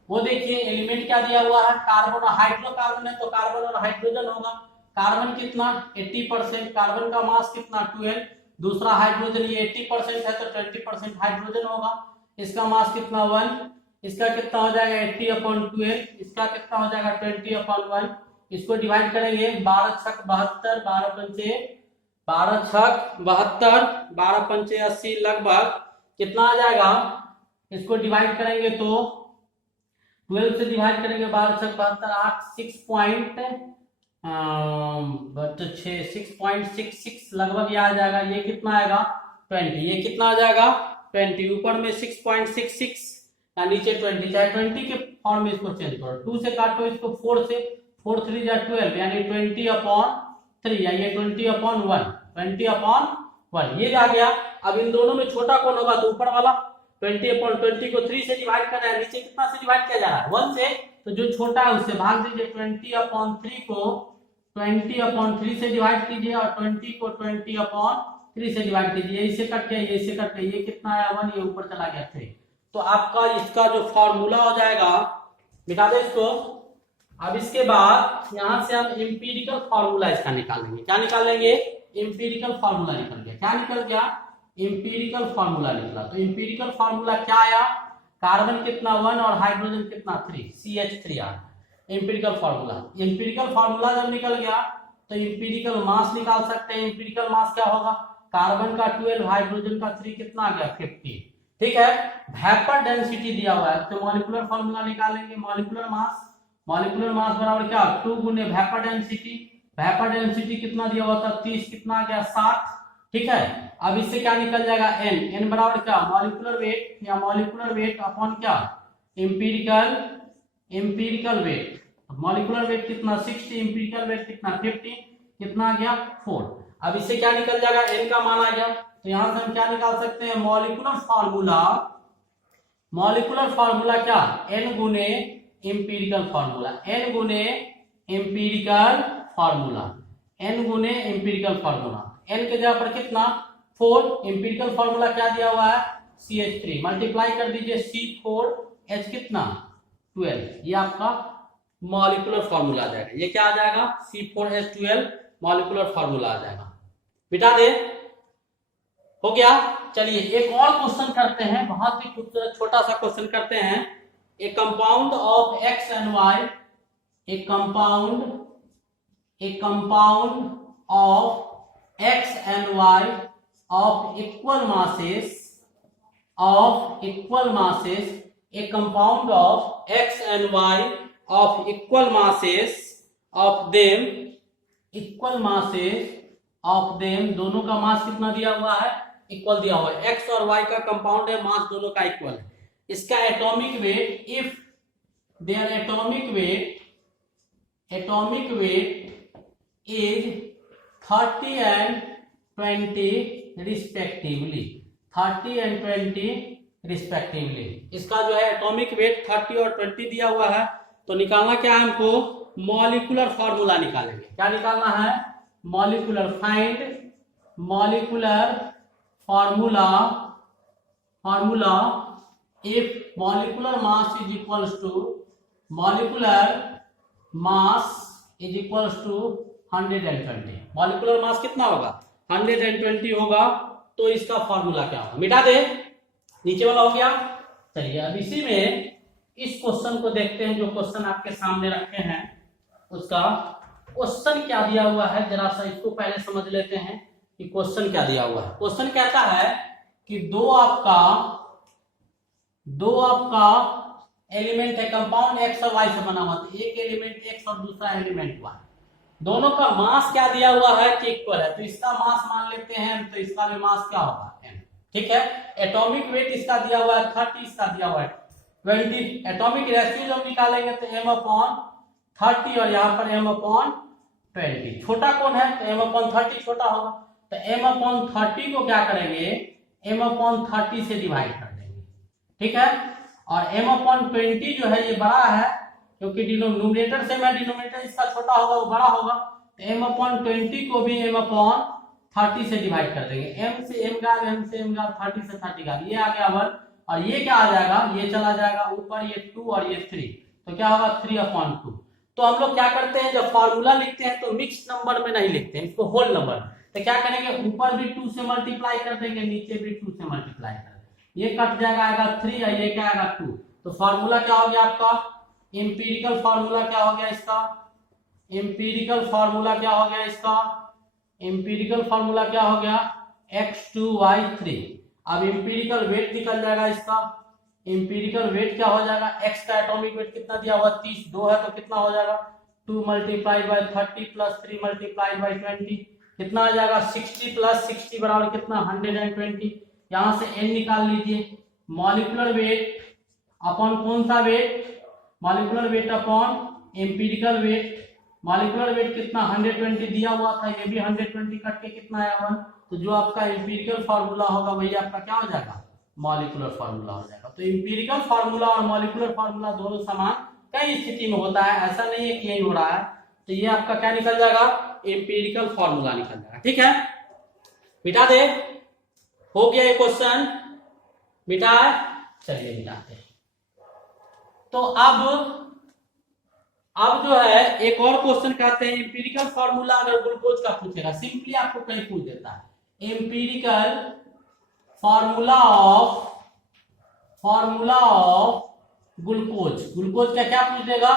वो देखिए। एलिमेंट क्या दिया हुआ है कार्बन और हाइड्रोकार्बन है, तो कार्बन और हाइड्रोजन होगा। कार्बन कितना 80%, कार्बन का मास कितना 12, दूसरा हाइड्रोजन ये 80% है तो 20% हाइड्रोजन होगा, इसका मास कितना 1, इसका कितना हो जाएगा 80/12, इसका कितना हो जाएगा 20/1। इसको डिवाइड करेंगे 12 छक 72, 12 पंचे 12 छक 72, 12 पंचे 80, लगभग कितना आ जाएगा। इसको डिवाइड करेंगे तो 12 से डिवाइड करेंगे 12 छक 72, 8 6.66 लगभग ये आ जाएगा। ये कितना आएगा 20, ये कितना आ जाएगा 20, ऊपर में 6.66 या नीचे 20, चाहे 20 के फॉर्म में इसको चेंज करो। 2 से काटो इसको 4 से, 4 3 जा 12 यानी 20/3 या ये 20/1, 20/1 ये आ गया। अब इन दोनों में छोटा कौन होगा, तो ऊपर वाला 20/20 को 3 से डिवाइड करना है, नीचे कितना से डिवाइड किया जा रहा है 1 से, तो जो छोटा है उससे भाग दीजिए। 20/3 को 20/3 से डिवाइड कीजिए और 20 को 20/3 से डिवाइड कीजिए। इससे कट गया, ये से कट गया, ये कितना आया 1, ये ऊपर चला गया 3। तो आपका इसका जो फॉर्मूला हो जाएगा, मिटा दे इसको। अब इसके बाद यहां से हम एम्पिरिकल फॉर्मूला इसका निकालेंगे। क्या निकालेंगे, एम्पिरिकल फॉर्मूला निकल गया। क्या निकल गया, एम्पिरिकल फॉर्मूला निकला। तो एम्पिरिकल फॉर्मूला क्या आया, कार्बन कितना 1 और हाइड्रोजन कितना 3, CH3 आया एम्पिरिकल फॉर्मूला। एम्पिरिकल फॉर्मूला जब निकल गया तो एम्पिरिकल मास निकाल सकते हैं। एम्पिरिकल मास क्या होगा, कार्बन का 12, हाइड्रोजन का 3, कितना आ गया 50। ठीक है, वेपर डेंसिटी दिया हुआ है तो मॉलिक्यूलर फॉर्मूला निकालेंगे। मॉलिक्यूलर मास बराबर क्या 2 गुने वेपर डेंसिटी। वेपर डेंसिटी कितना दिया हुआ था 30, कितना आ गया 60। ठीक है, अब इससे क्या निकल जाएगा n बराबर क्या मॉलिक्यूलर वेट या मॉलिक्यूलर वेट अपॉन क्या एम्पिरिकल वेट। मॉलिक्यूलर वेट कितना 60, एम्पिरिकल वेट कितना 50, कितना आ गया 4। अब इससे क्या निकल जाएगा n का मान आ गया। तो यहां से हम क्या निकाल सकते हैं, मॉलिक्यूलर फार्मूला क्या n गुने एम्पिरिकल फार्मूला, n गुने एम्पिरिकल फार्मूला। n के जगह पर कितना 4, एम्पिरिकल फार्मूला क्या दिया हुआ है CH3, मल्टीप्लाई कर दीजिए C4H कितना 12, ये आपका मॉलिक्यूलर फार्मूला आ जाएगा। ये क्या आ जाएगा C4H12 मॉलिक्यूलर फार्मूला आ जाएगा। मिटा दे, हो गया। चलिए एक और क्वेश्चन करते हैं, बहुत ही खूबसूरत छोटा सा क्वेश्चन करते हैं। ए compound of X and Y, A compound of X and Y of equal masses, a compound of X and Y of equal masses of them, दोनों का मास कितना दिया हुआ है, इक्वल दिया हुआ है। X और Y का कंपाउंड है, मास दोनों का इक्वल है। इसका atomic weight, if their atomic weight is 30 and 20 respectively, 30 and 20 respectively। इसका जो है एटॉमिक वेट 30 और 20 दिया हुआ है। तो निकालना क्या है हमको, मॉलिक्यूलर फार्मूला निकालेंगे। क्या निकालना है, molecular, find molecular formula if molecular mass is equals to 120। Molecular mass कितना होगा 120 होगा। तो इसका फॉर्मूला क्या होगा, मिटा दे, नीचे वाला हो गया। चलिए अब इसी में इस क्वेश्चन को देखते हैं, जो क्वेश्चन आपके सामने रखे हैं उसका क्वेश्चन क्या दिया हुआ है। जरा सा इसको पहले समझ लेते हैं कि क्वेश्चन क्या दिया हुआ है। क्वेश्चन कहता है कि दो आपका एलिमेंट है, कंपाउंड X और Y से बना हुआ, तो एक एलिमेंट X और दूसरा एलिमेंट Y, दोनों का मास क्या दिया हुआ है कि इक्वल है। तो इसका मास मान लेते हैं, तो इसका भी मास क्या होगा m। ठीक है, एटॉमिक वेट इसका दिया हुआ है 30, इसका दिया हुआ है 20। एटॉमिक रेशियो जब निकालेंगे तो m/30 और यहाँ पर m/20। छोटा कौन है, तो m/30 छोटा होगा। तो m/30 को क्या करेंगे, m/30 से डिवाइड कर देंगे। ठीक है, और m/20 जो है ये बड़ा है, क्योंकि डिनोमिनेटर से मैं डिनोमिनेटर इसका छोटा होगा वो बड़ा होगा। तो m/20 को भी m/30 से डिवाइड कर देंगे। m से m गया, 30 से 30 गया, ये आ गया 1 और ये क्या आ जाएगा, ये चला जाएगा ऊपर, ये 2 और ये 3, तो क्या होगा 3/2। तो हम लोग क्या करते हैं, जब फॉर्मूला लिखते हैं तो मिक्स नंबर में नहीं लिखते हैं, इसको होल नंबर। तो क्या करेंगे, ऊपर भी 2 से मल्टीप्लाई कर देंगे, नीचे भी 2 से मल्टीप्लाई कर देंगे, ये कट जाएगा, आएगा 3 और ये क्या आएगा 2। तो फॉर्मूला क्या हो गया आपका, एम्पिरिकल फॉर्मूला क्या हो गया इसका, एम्पिरिकल फॉर्मूला क्या हो गया इसका, एम्पिरिकल फॉर्मूला क्या हो गया x2y3। अब एम्पिरिकल वेट निकल जाएगा इसका, एम्पिरिकल वेट क्या हो जाएगा, x का एटॉमिक वेट कितना दिया हुआ 30, 2 है तो कितना हो जाएगा 2 multiplied by 30 plus 3 multiplied by 20, कितना आ जाएगा 60 प्लस 60 बराबर कितना 120। यहां से n निकाल लीजिए, मॉलिक्यूलर वेट अपॉन कौन सा weight, molecular weight upon empirical weight. Molecular weight कितना 120 दिया हुआ था, ये भी 120 कट के कितना आया 1, तो जो आपका एम्पिरिकल फार्मूला होगा वही आपका क्या हो जाएगा, मॉलिक्यूलर फार्मूला हो जाएगा। तो एम्पिरिकल फार्मूला और मॉलिक्यूलर फार्मूला दोनों समान कई स्थिति में होता है, ऐसा नहीं है कि यही हो रहा है। तो ये आपका क्या निकल जाएगा, एम्पिरिकल फार्मूला निकल जाएगा। ठीक है, मिटा दे, हो गया ये क्वेश्चन, मिटा, चलिए मिटाते हैं। तो अब जो है एक और क्वेश्चन कहते हैं, एम्पिरिकल फार्मूला अगर ग्लूकोज का पूछेगा, सिंपली आपको कहीं पूछ देता है empirical formula of glucose, glucose का क्या पूछेगा,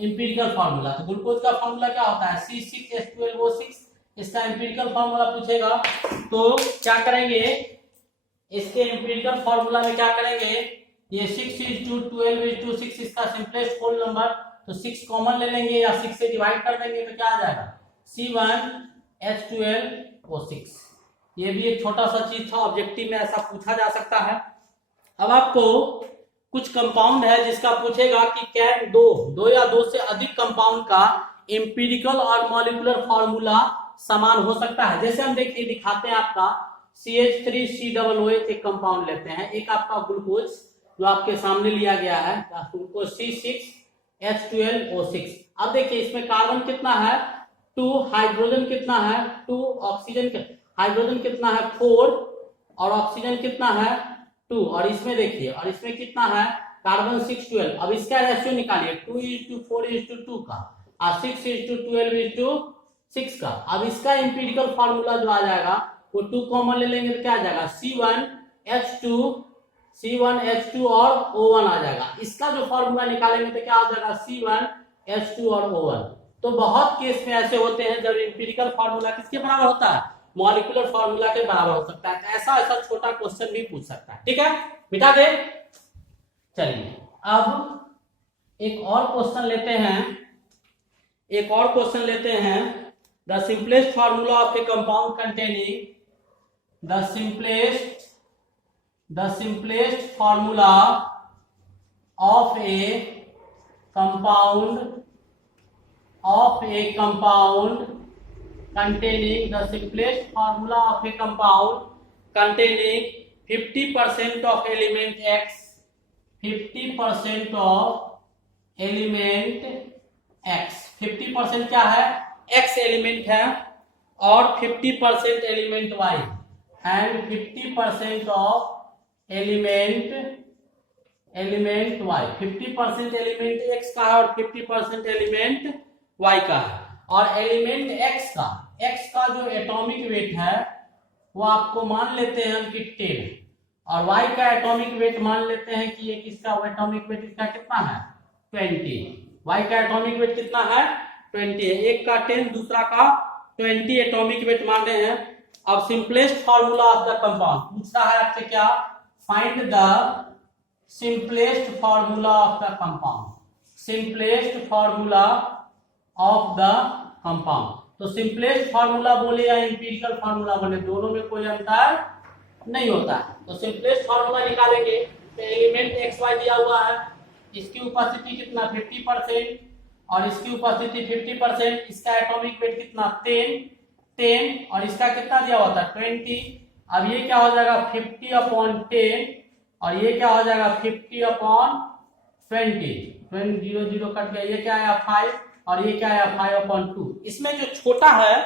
एम्पिरिकल फार्मूला। तो ग्लूकोज का फार्मूला क्या होता है C6H12O6, इसका एम्पिरिकल फार्मूला पूछेगा तो क्या करेंगे, इसके एम्पिरिकल फार्मूला में क्या करेंगे, ये 6:12:6 इसका सिंपलेस्ट होल नंबर, तो 6 कॉमन ले लेंगे या 6 से डिवाइड कर देंगे तो क्या आ जाएगा C1H12O6। ये भी एक छोटा सा चीज था, ऑब्जेक्टिव में ऐसा पूछा जा सकता है। अब आपको कुछ कंपाउंड है जिसका पूछेगा कि क्या दो या दो से अधिक कंपाउंड का एम्पिरिकल और मॉलिक्यूलर फार्मूला समान हो सकता है। जैसे हम देखिए दिखाते हैं, आपका CH3COOH एक कंपाउंड लेते हैं, एक आपका ग्लूकोज जो आपके सामने लिया गया है, ग्लूकोज C6H12O6। अब देखिए इसमें कार्बन कितना है 2, हाइड्रोजन कितना है 2, ऑक्सीजन हाइड्रोजन कितना है 4 और ऑक्सीजन कितना है 2, और इसमें देखिए, और इसमें कितना है कार्बन 612। अब इसका रेशियो निकालिए 2:4:2 का और 6:12:6 का। अब इसका एम्पिरिकल फार्मूला जो आ जाएगा वो 2 कॉमन ले लेंगे तो क्या आ जाएगा C1H2 और O1 आ जाएगा। इसका जो फार्मूला निकालेंगे तो क्या आ जाएगा C1H2 और O1। तो बहुत केस में ऐसे होते हैं जब एम्पिरिकल फार्मूला किसके बराबर होता है, मॉलिक्यूलर फार्मूला के बराबर हो सकता है। ऐसा छोटा क्वेश्चन भी पूछ सकता है। ठीक है, मिटा दे। चलिए अब एक और क्वेश्चन लेते हैं, the simplest formula of A compound containing the simplest formula of a compound containing the simplest formula of a compound containing 50% of element X, 50% of element X, 50% क्या है X एलिमेंट है और 50% element Y and 50% of element Y, 50% element X का है और 50% एलिमेंट Y का है। और एलिमेंट X का जो एटॉमिक वेट है वो आपको मान लेते हैं हम कि 10 और Y का एटॉमिक वेट मान लेते हैं कि ये किसका एटॉमिक वेट इसका कितना है 20। Y का एटॉमिक वेट कितना है 20 है, एक का 10 दूसरा का 20 एटॉमिक वेट मान रहे हैं। अब simplest formula of the compound पूछता है आपसे क्या, find the simplest formula of the compound, simplest formula of the compound. तो सिंपलेस्ट फार्मूला बोले या एम्पिरिकल फार्मूला बोले, दोनों में कोई अंतर नहीं होता है। तो सिंपलेस्ट फार्मूला निकालेंगे तो एलिमेंट XY दिया हुआ है, इसकी उपस्थिति कितना 50% और इसकी उपस्थिति 50%, इसका एटॉमिक वेट कितना 10 और इसका कितना दिया हुआ था 20। अब ये क्या हो जाएगा 50/10 और ये क्या हो जाएगा 50/20, 0 0 कट गया, ये क्या आया 5 और ये क्या आया 5/2। इसमें जो छोटा है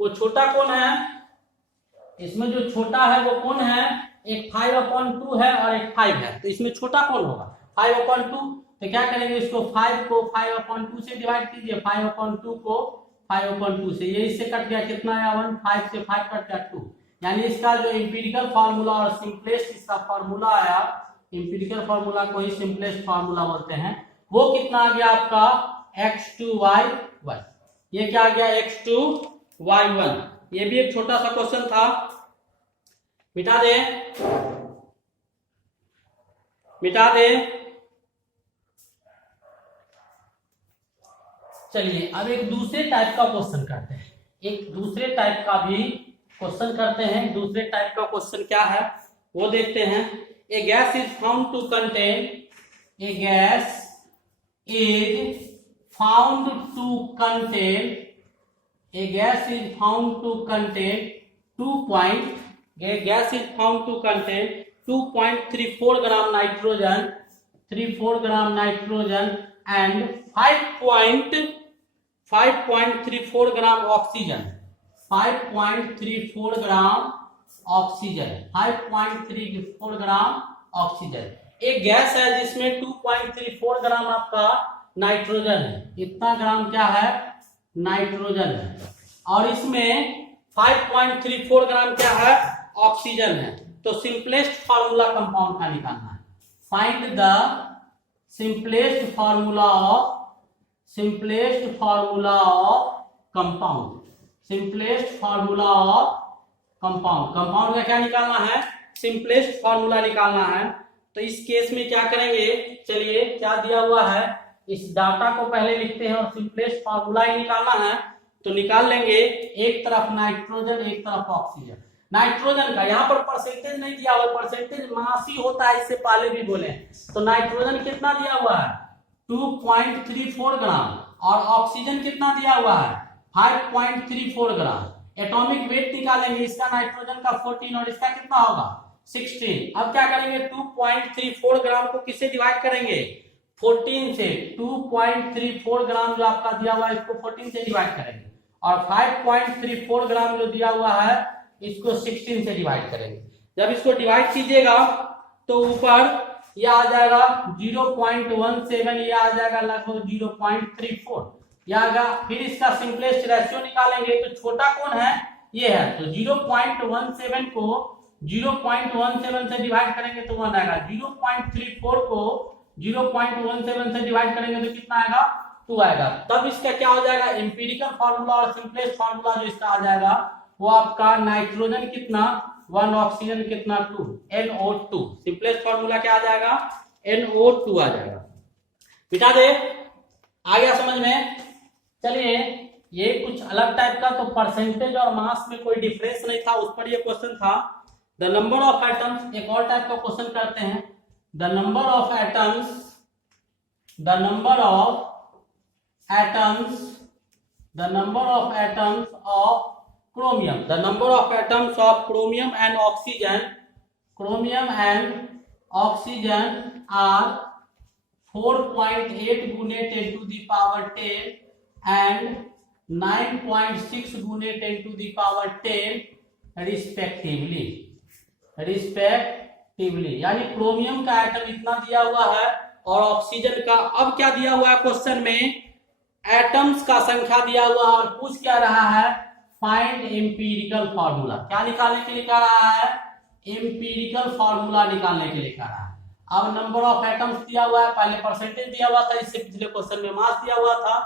वो छोटा कौन है, इसमें जो छोटा है वो कौन है, एक 5/2 है और एक 5 है, तो इसमें छोटा कौन होगा 5/2। तो क्या करेंगे, इसको 5 को 5/2 से डिवाइड कीजिए, 5/2 को 5/2 से, ये इससे कट गया कितना आया 1, 5 से 5 कट गया 2। यानी इसका जो एम्पिरिकल फार्मूला और सिंपलेस्ट इसका फार्मूला आया एम्पिरिकल फार्मूला को ही सिंपलेस्ट फार्मूला बोलते हैं। वो कितना आ गया आपका x2y1, ये क्या आ गया x2y1। ये भी एक छोटा सा क्वेश्चन था, मिटा दे मिटा दे। चलिए अब एक दूसरे टाइप का क्वेश्चन करते हैं, एक दूसरे टाइप का भी क्वेश्चन करते हैं। दूसरे टाइप का क्वेश्चन क्या है वो देखते हैं। A gas is found to contain, a gas is found to contain, a gas is found to contain 2.34 gram nitrogen, 34 gram nitrogen and 5.34 gram oxygen, 5.34 gram oxygen, 5.34 gram oxygen. एक गैस है जिसमें 2.34 ग्राम आपका नाइट्रोजन है, इतना ग्राम क्या है नाइट्रोजन है, और इसमें 5.34 ग्राम क्या है ऑक्सीजन है। तो सिंपलेस्ट फार्मूला कंपाउंड का निकालना है। Find the simplest formula of compound, simplest formula of compound. Compound का क्या निकालना है सिंपलेस्ट फार्मूला निकालना है। तो इस केस में क्या करेंगे, चलिए क्या दिया हुआ है इस डाटा को पहले लिखते हैं और सिंपलेस्ट फार्मूला ही निकालना है। तो निकाल लेंगे, एक तरफ नाइट्रोजन एक तरफ ऑक्सीजन। नाइट्रोजन का यहाँ पर परसेंटेज नहीं दिया हुआ, परसेंटेज मास ही होता है, इससे पहले भी बोले। तो नाइट्रोजन कितना दिया हुआ है 2.34 ग्राम और ऑक्सीजन कितना दिया हुआ है 5.34 ग्राम। एटॉमिक वेट निकालेंगे, इसका नाइट्रोजन का 14 और इसका कितना होगा 16। अब क्या करेंगे 2.34 ग्राम को किससे डिवाइड करेंगे 14 से। 2.34 ग्राम जो आपका दिया हुआ है इसको 14 से डिवाइड करेंगे और 5.34 ग्राम जो दिया हुआ है इसको 16 से डिवाइड करेंगे। जब इसको डिवाइड कीजिएगा तो ऊपर यह आ जाएगा 0.17, ये आ जाएगा लगभग 0.34 यह आएगा। फिर इसका सिंपलेस्ट रेशियो निकालेंगे तो छोटा कौन है ये है, तो 0.17 को 0.17 से डिवाइड करेंगे तो 1 आएगा। 0.34 को 0.17 से डिवाइड करेंगे तो कितना आएगा 2 आएगा। तब इसका क्या हो जाएगा एम्पिरिकल फार्मूला और सिंपलेस्ट फार्मूला जो इसका आ जाएगा वो आपका नाइट्रोजन कितना 1, ऑक्सीजन कितना 2, NO2। सिंपलेस्ट फार्मूला क्या आ जाएगा NO2 आ जाएगा। बिठा दे, आ गया समझ में। चलिए ये कुछ अलग टाइप का, तो परसेंटेज और मास में कोई डिफरेंस नहीं था, उस पर ये क्वेश्चन था। द नंबर ऑफ एटम्स, एक और टाइप का क्वेश्चन करते हैं। The number of atoms, the number of atoms, the number of atoms of chromium, the number of atoms of chromium and oxygen, chromium and oxygen are 4.8 गुने 10 to the power 10 and 9.6 गुने 10 to the power 10 रिस्पेक्टिवली, यानी क्रोमियम का एटम इतना दिया हुआ है और ऑक्सीजन का, अब क्या दिया हुआ है क्वेश्चन में एटम्स का संख्या दिया हुआ और पूछ क्या रहा है फाइंड एम्पिरिकल फार्मूला। क्या निकालने के लिए कह रहा है एम्पिरिकल फार्मूला निकालने के लिए कह रहा है। अब नंबर ऑफ एटम्स दिया हुआ है, पहले परसेंटेज दिया हुआ था, इससे पिछले क्वेश्चन में मास दिया हुआ था।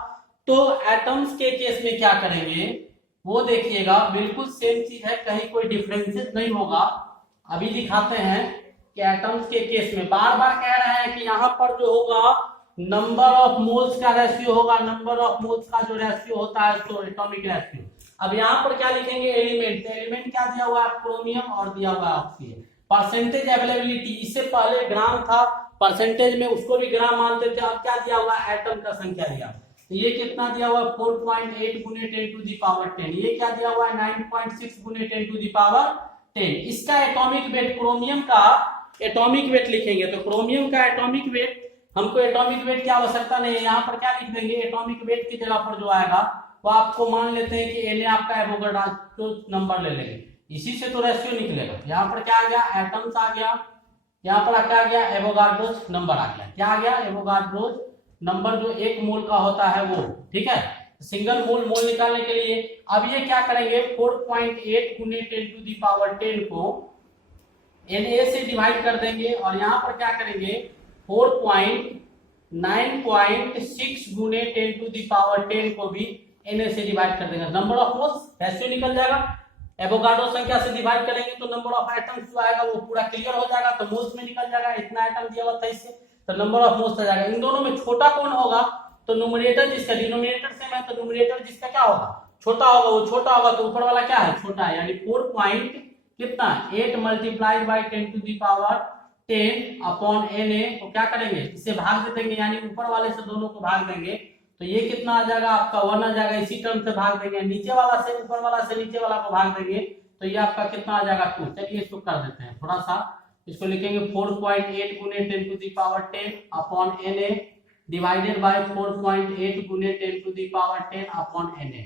तो एटम्स के केस में क्या करेंगे वो देखिएगा, बिल्कुल सेम चीज है, कहीं कोई डिफरेंसेस नहीं होगा। अभी दिखाते हैं कि एटम्स के केस में बार बार कह रहे हैं कि यहाँ पर जो होगा नंबर ऑफ मोल्स का रेशियो होगा, नंबर ऑफ मोल्स का जो रेशियो होता है तो एटॉमिक रेशियो। अब यहाँ पर क्या लिखेंगे एलिमेंट, तो एलिमेंट क्या दिया हुआ है क्रोमियम और दिया हुआ है ऑक्सीजन। परसेंटेज अवेलेबिलिटी, इससे पहले ग्राम था, परसेंटेज में उसको भी ग्राम मानते थे, अब क्या दिया हुआ है एटम का संख्या दिया। तो ये कितना दिया हुआ है 4.8 गुने 10 to the power 10, ये क्या दिया हुआ है 9.6 गुने 10 to the power 10। इसका एटॉमिक वेट, क्रोमियम का एटॉमिक वेट लिखेंगे, तो क्रोमियम का एटॉमिक वेट, हमको एटॉमिक वेट की आवश्यकता नहीं है, यहाँ पर क्या लिख देंगे एटॉमिक वेट की जगह पर जो आएगा वो आपको मान लेते हैं कि Na आपका एवोगाड्रो नंबर ले लेंगे, इसी से तो रेशियो निकलेगा। यहाँ पर क्या आ गया एटम्स आ गया, यहाँ पर क्या आ गया एवोगाड्रो नंबर आ गया। क्या आ गया एवोगाड्रो नंबर जो 1 मोल का होता है वो, ठीक है। सिंगल मोल मोल निकालने के लिए अब ये क्या करेंगे 4.8 गुने 10 to the power 10 को Na से डिवाइड कर देंगे और यहाँ पर क्या करेंगे 4.9.6 गुने 10 टू दी पावर 10 को भी Na से डिवाइड कर देंगे। नंबर ऑफ मोल्स रेशियो निकल जाएगा। एवोगाड्रो संख्या से डिवाइड करेंगे तो नंबर ऑफ आइटम्स जो आएगा वो पूरा क्लियर हो जाएगा, तो मोल्स में निकल जाएगा। इतना आइटम दिया हुआ था इससे, तो नंबर ऑफ मोल्स आ जाएगा। इन दोनों में छोटा कौन होगा, तो न्यूमरेटर जिसका डिनोमिनेटर सेम है तो न्यूमरेटर जिसका क्या होगा छोटा होगा, वो छोटा होगा, तो ऊपर वाला क्या है छोटा है, यानी 4 पॉइंट कितना 8 multiplied by 10 to the power 10 upon Na को क्या करेंगे इससे भाग दे देंगे, यानी ऊपर वाले से दोनों को भाग देंगे, तो ये कितना आ जाएगा आपका 1 आ जाएगा। इसी टर्म से भाग देंगे, नीचे वाला से ऊपर वाला से नीचे वाला को भाग देंगे, तो ये आपका कितना आ जाएगा 2। चलिए इसको कर देते हैं थोड़ा सा, इसको लिखेंगे 4.8 गुने 10 to the power 10 upon Na divided by 4.8 गुने 10 to the power 10 upon Na।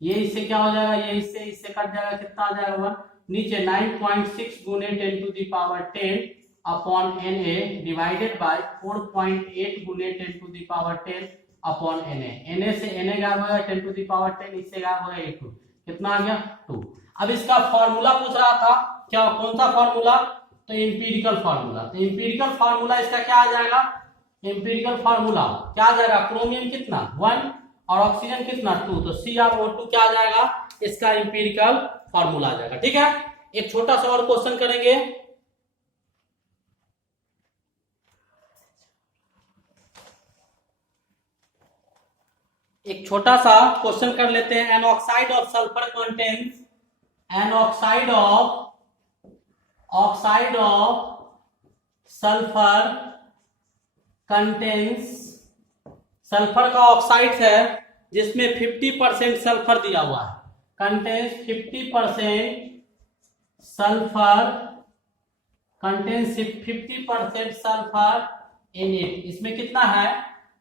ये इससे क्या हो जाएगा, ये इससे कट जाएगा, कितना आ जाएगा 1। नीचे 9.6 गुने 10 to the power 10 upon Na divided by 4.8 गुने 10 to the power 10 upon Na से Na गायब हो गया, 10 टू दी पावर 10 इससे गायब हो गया 2, कितना आ गया 2। अब इसका फॉर्मूला पूछ रहा था, क्या कौन सा फॉर्मूला, तो एम्पिरिकल फॉर्मूला। तो एम्पिरिकल फॉर्मूला इसका क्या आ जाएगा, एम्पिरिकल फॉर्मूला क्या आ जाएगा, क्रोमियम कितना 1 और ऑक्सीजन कितना 2, तो CrO2 क्या आ जाएगा इसका एम्पिरिकल फॉर्मूला आ जाएगा। ठीक है, एक छोटा सा और क्वेश्चन करेंगे। एक छोटा सा क्वेश्चन कर लेते हैं। An oxide of sulphur contains, an oxide of sulphur contains, sulphur का ऑक्साइड है जिसमें 50% सल्फर दिया हुआ है, contains 50% sulphur, contains 50% sulphur in it. इसमें कितना है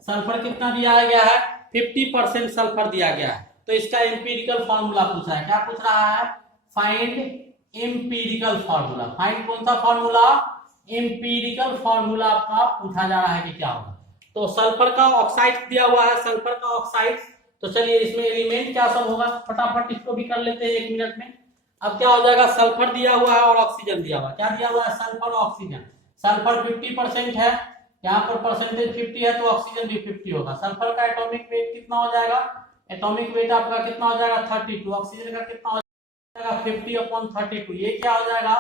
सल्फर, कितना दिया गया है 50% सल्फर दिया गया है, तो इसका एम्पिरिकल फॉर्मूला पूछा है। क्या पूछ रहा है, फाइंड एम्पिरिकल फॉर्मूला। फाइंड कौन सा फॉर्मूला, एम्पिरिकल फॉर्मूला आपका पूछा जा रहा है कि क्या होगा। तो सल्फर का ऑक्साइड दिया हुआ है, सल्फर का ऑक्साइड, तो चलिए इसमें एलिमेंट क्या सब होगा फटाफट इसको भी कर लेते हैं 1 मिनट में। अब क्या हो जाएगा, सल्फर दिया हुआ है और ऑक्सीजन दिया हुआ है। क्या दिया हुआ है, सल्फर और ऑक्सीजन। सल्फर 50% है, यहाँ पर परसेंटेज 50 है, तो ऑक्सीजन भी 50 होगा। सल्फर का एटॉमिक वेट कितना हो जाएगा, एटॉमिक वेट आपका कितना हो जाएगा 32। ऑक्सीजन का कितना हो जाएगा 50/32। ये क्या हो जाएगा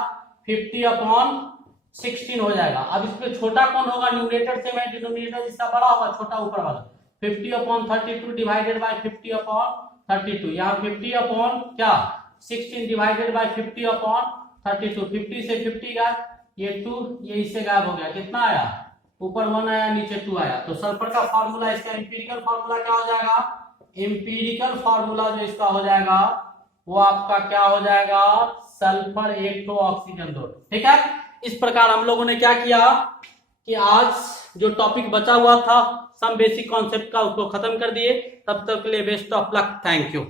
50/16 हो जाएगा। अब इसमें छोटा कौन होगा, न्यूमरेटर से मैं डिनोमिनेटर जिसका बड़ा होगा छोटा ऊपर वाला, 50/32 डिवाइडेड बाय 50/32। यहाँ 50 क्या 16 डिवाइडेड बाय 50/32। 50 से 50 का ये 2, ये इससे गायब हो गया, कितना आया ऊपर 1 आया नीचे 2 आया। तो सल्फर का फॉर्मूला, इसका एम्पिरिकल फॉर्मूला क्या हो जाएगा, एम्पिरिकल फॉर्मूला जो इसका हो जाएगा वो आपका क्या हो जाएगा, सल्फर 1 तो ऑक्सीजन 2। ठीक है, इस प्रकार हम लोगों ने क्या किया कि आज जो टॉपिक बचा हुआ था सम बेसिक कॉन्सेप्ट का उसको खत्म कर दिए। तब तक के लिए best of luck, thank you.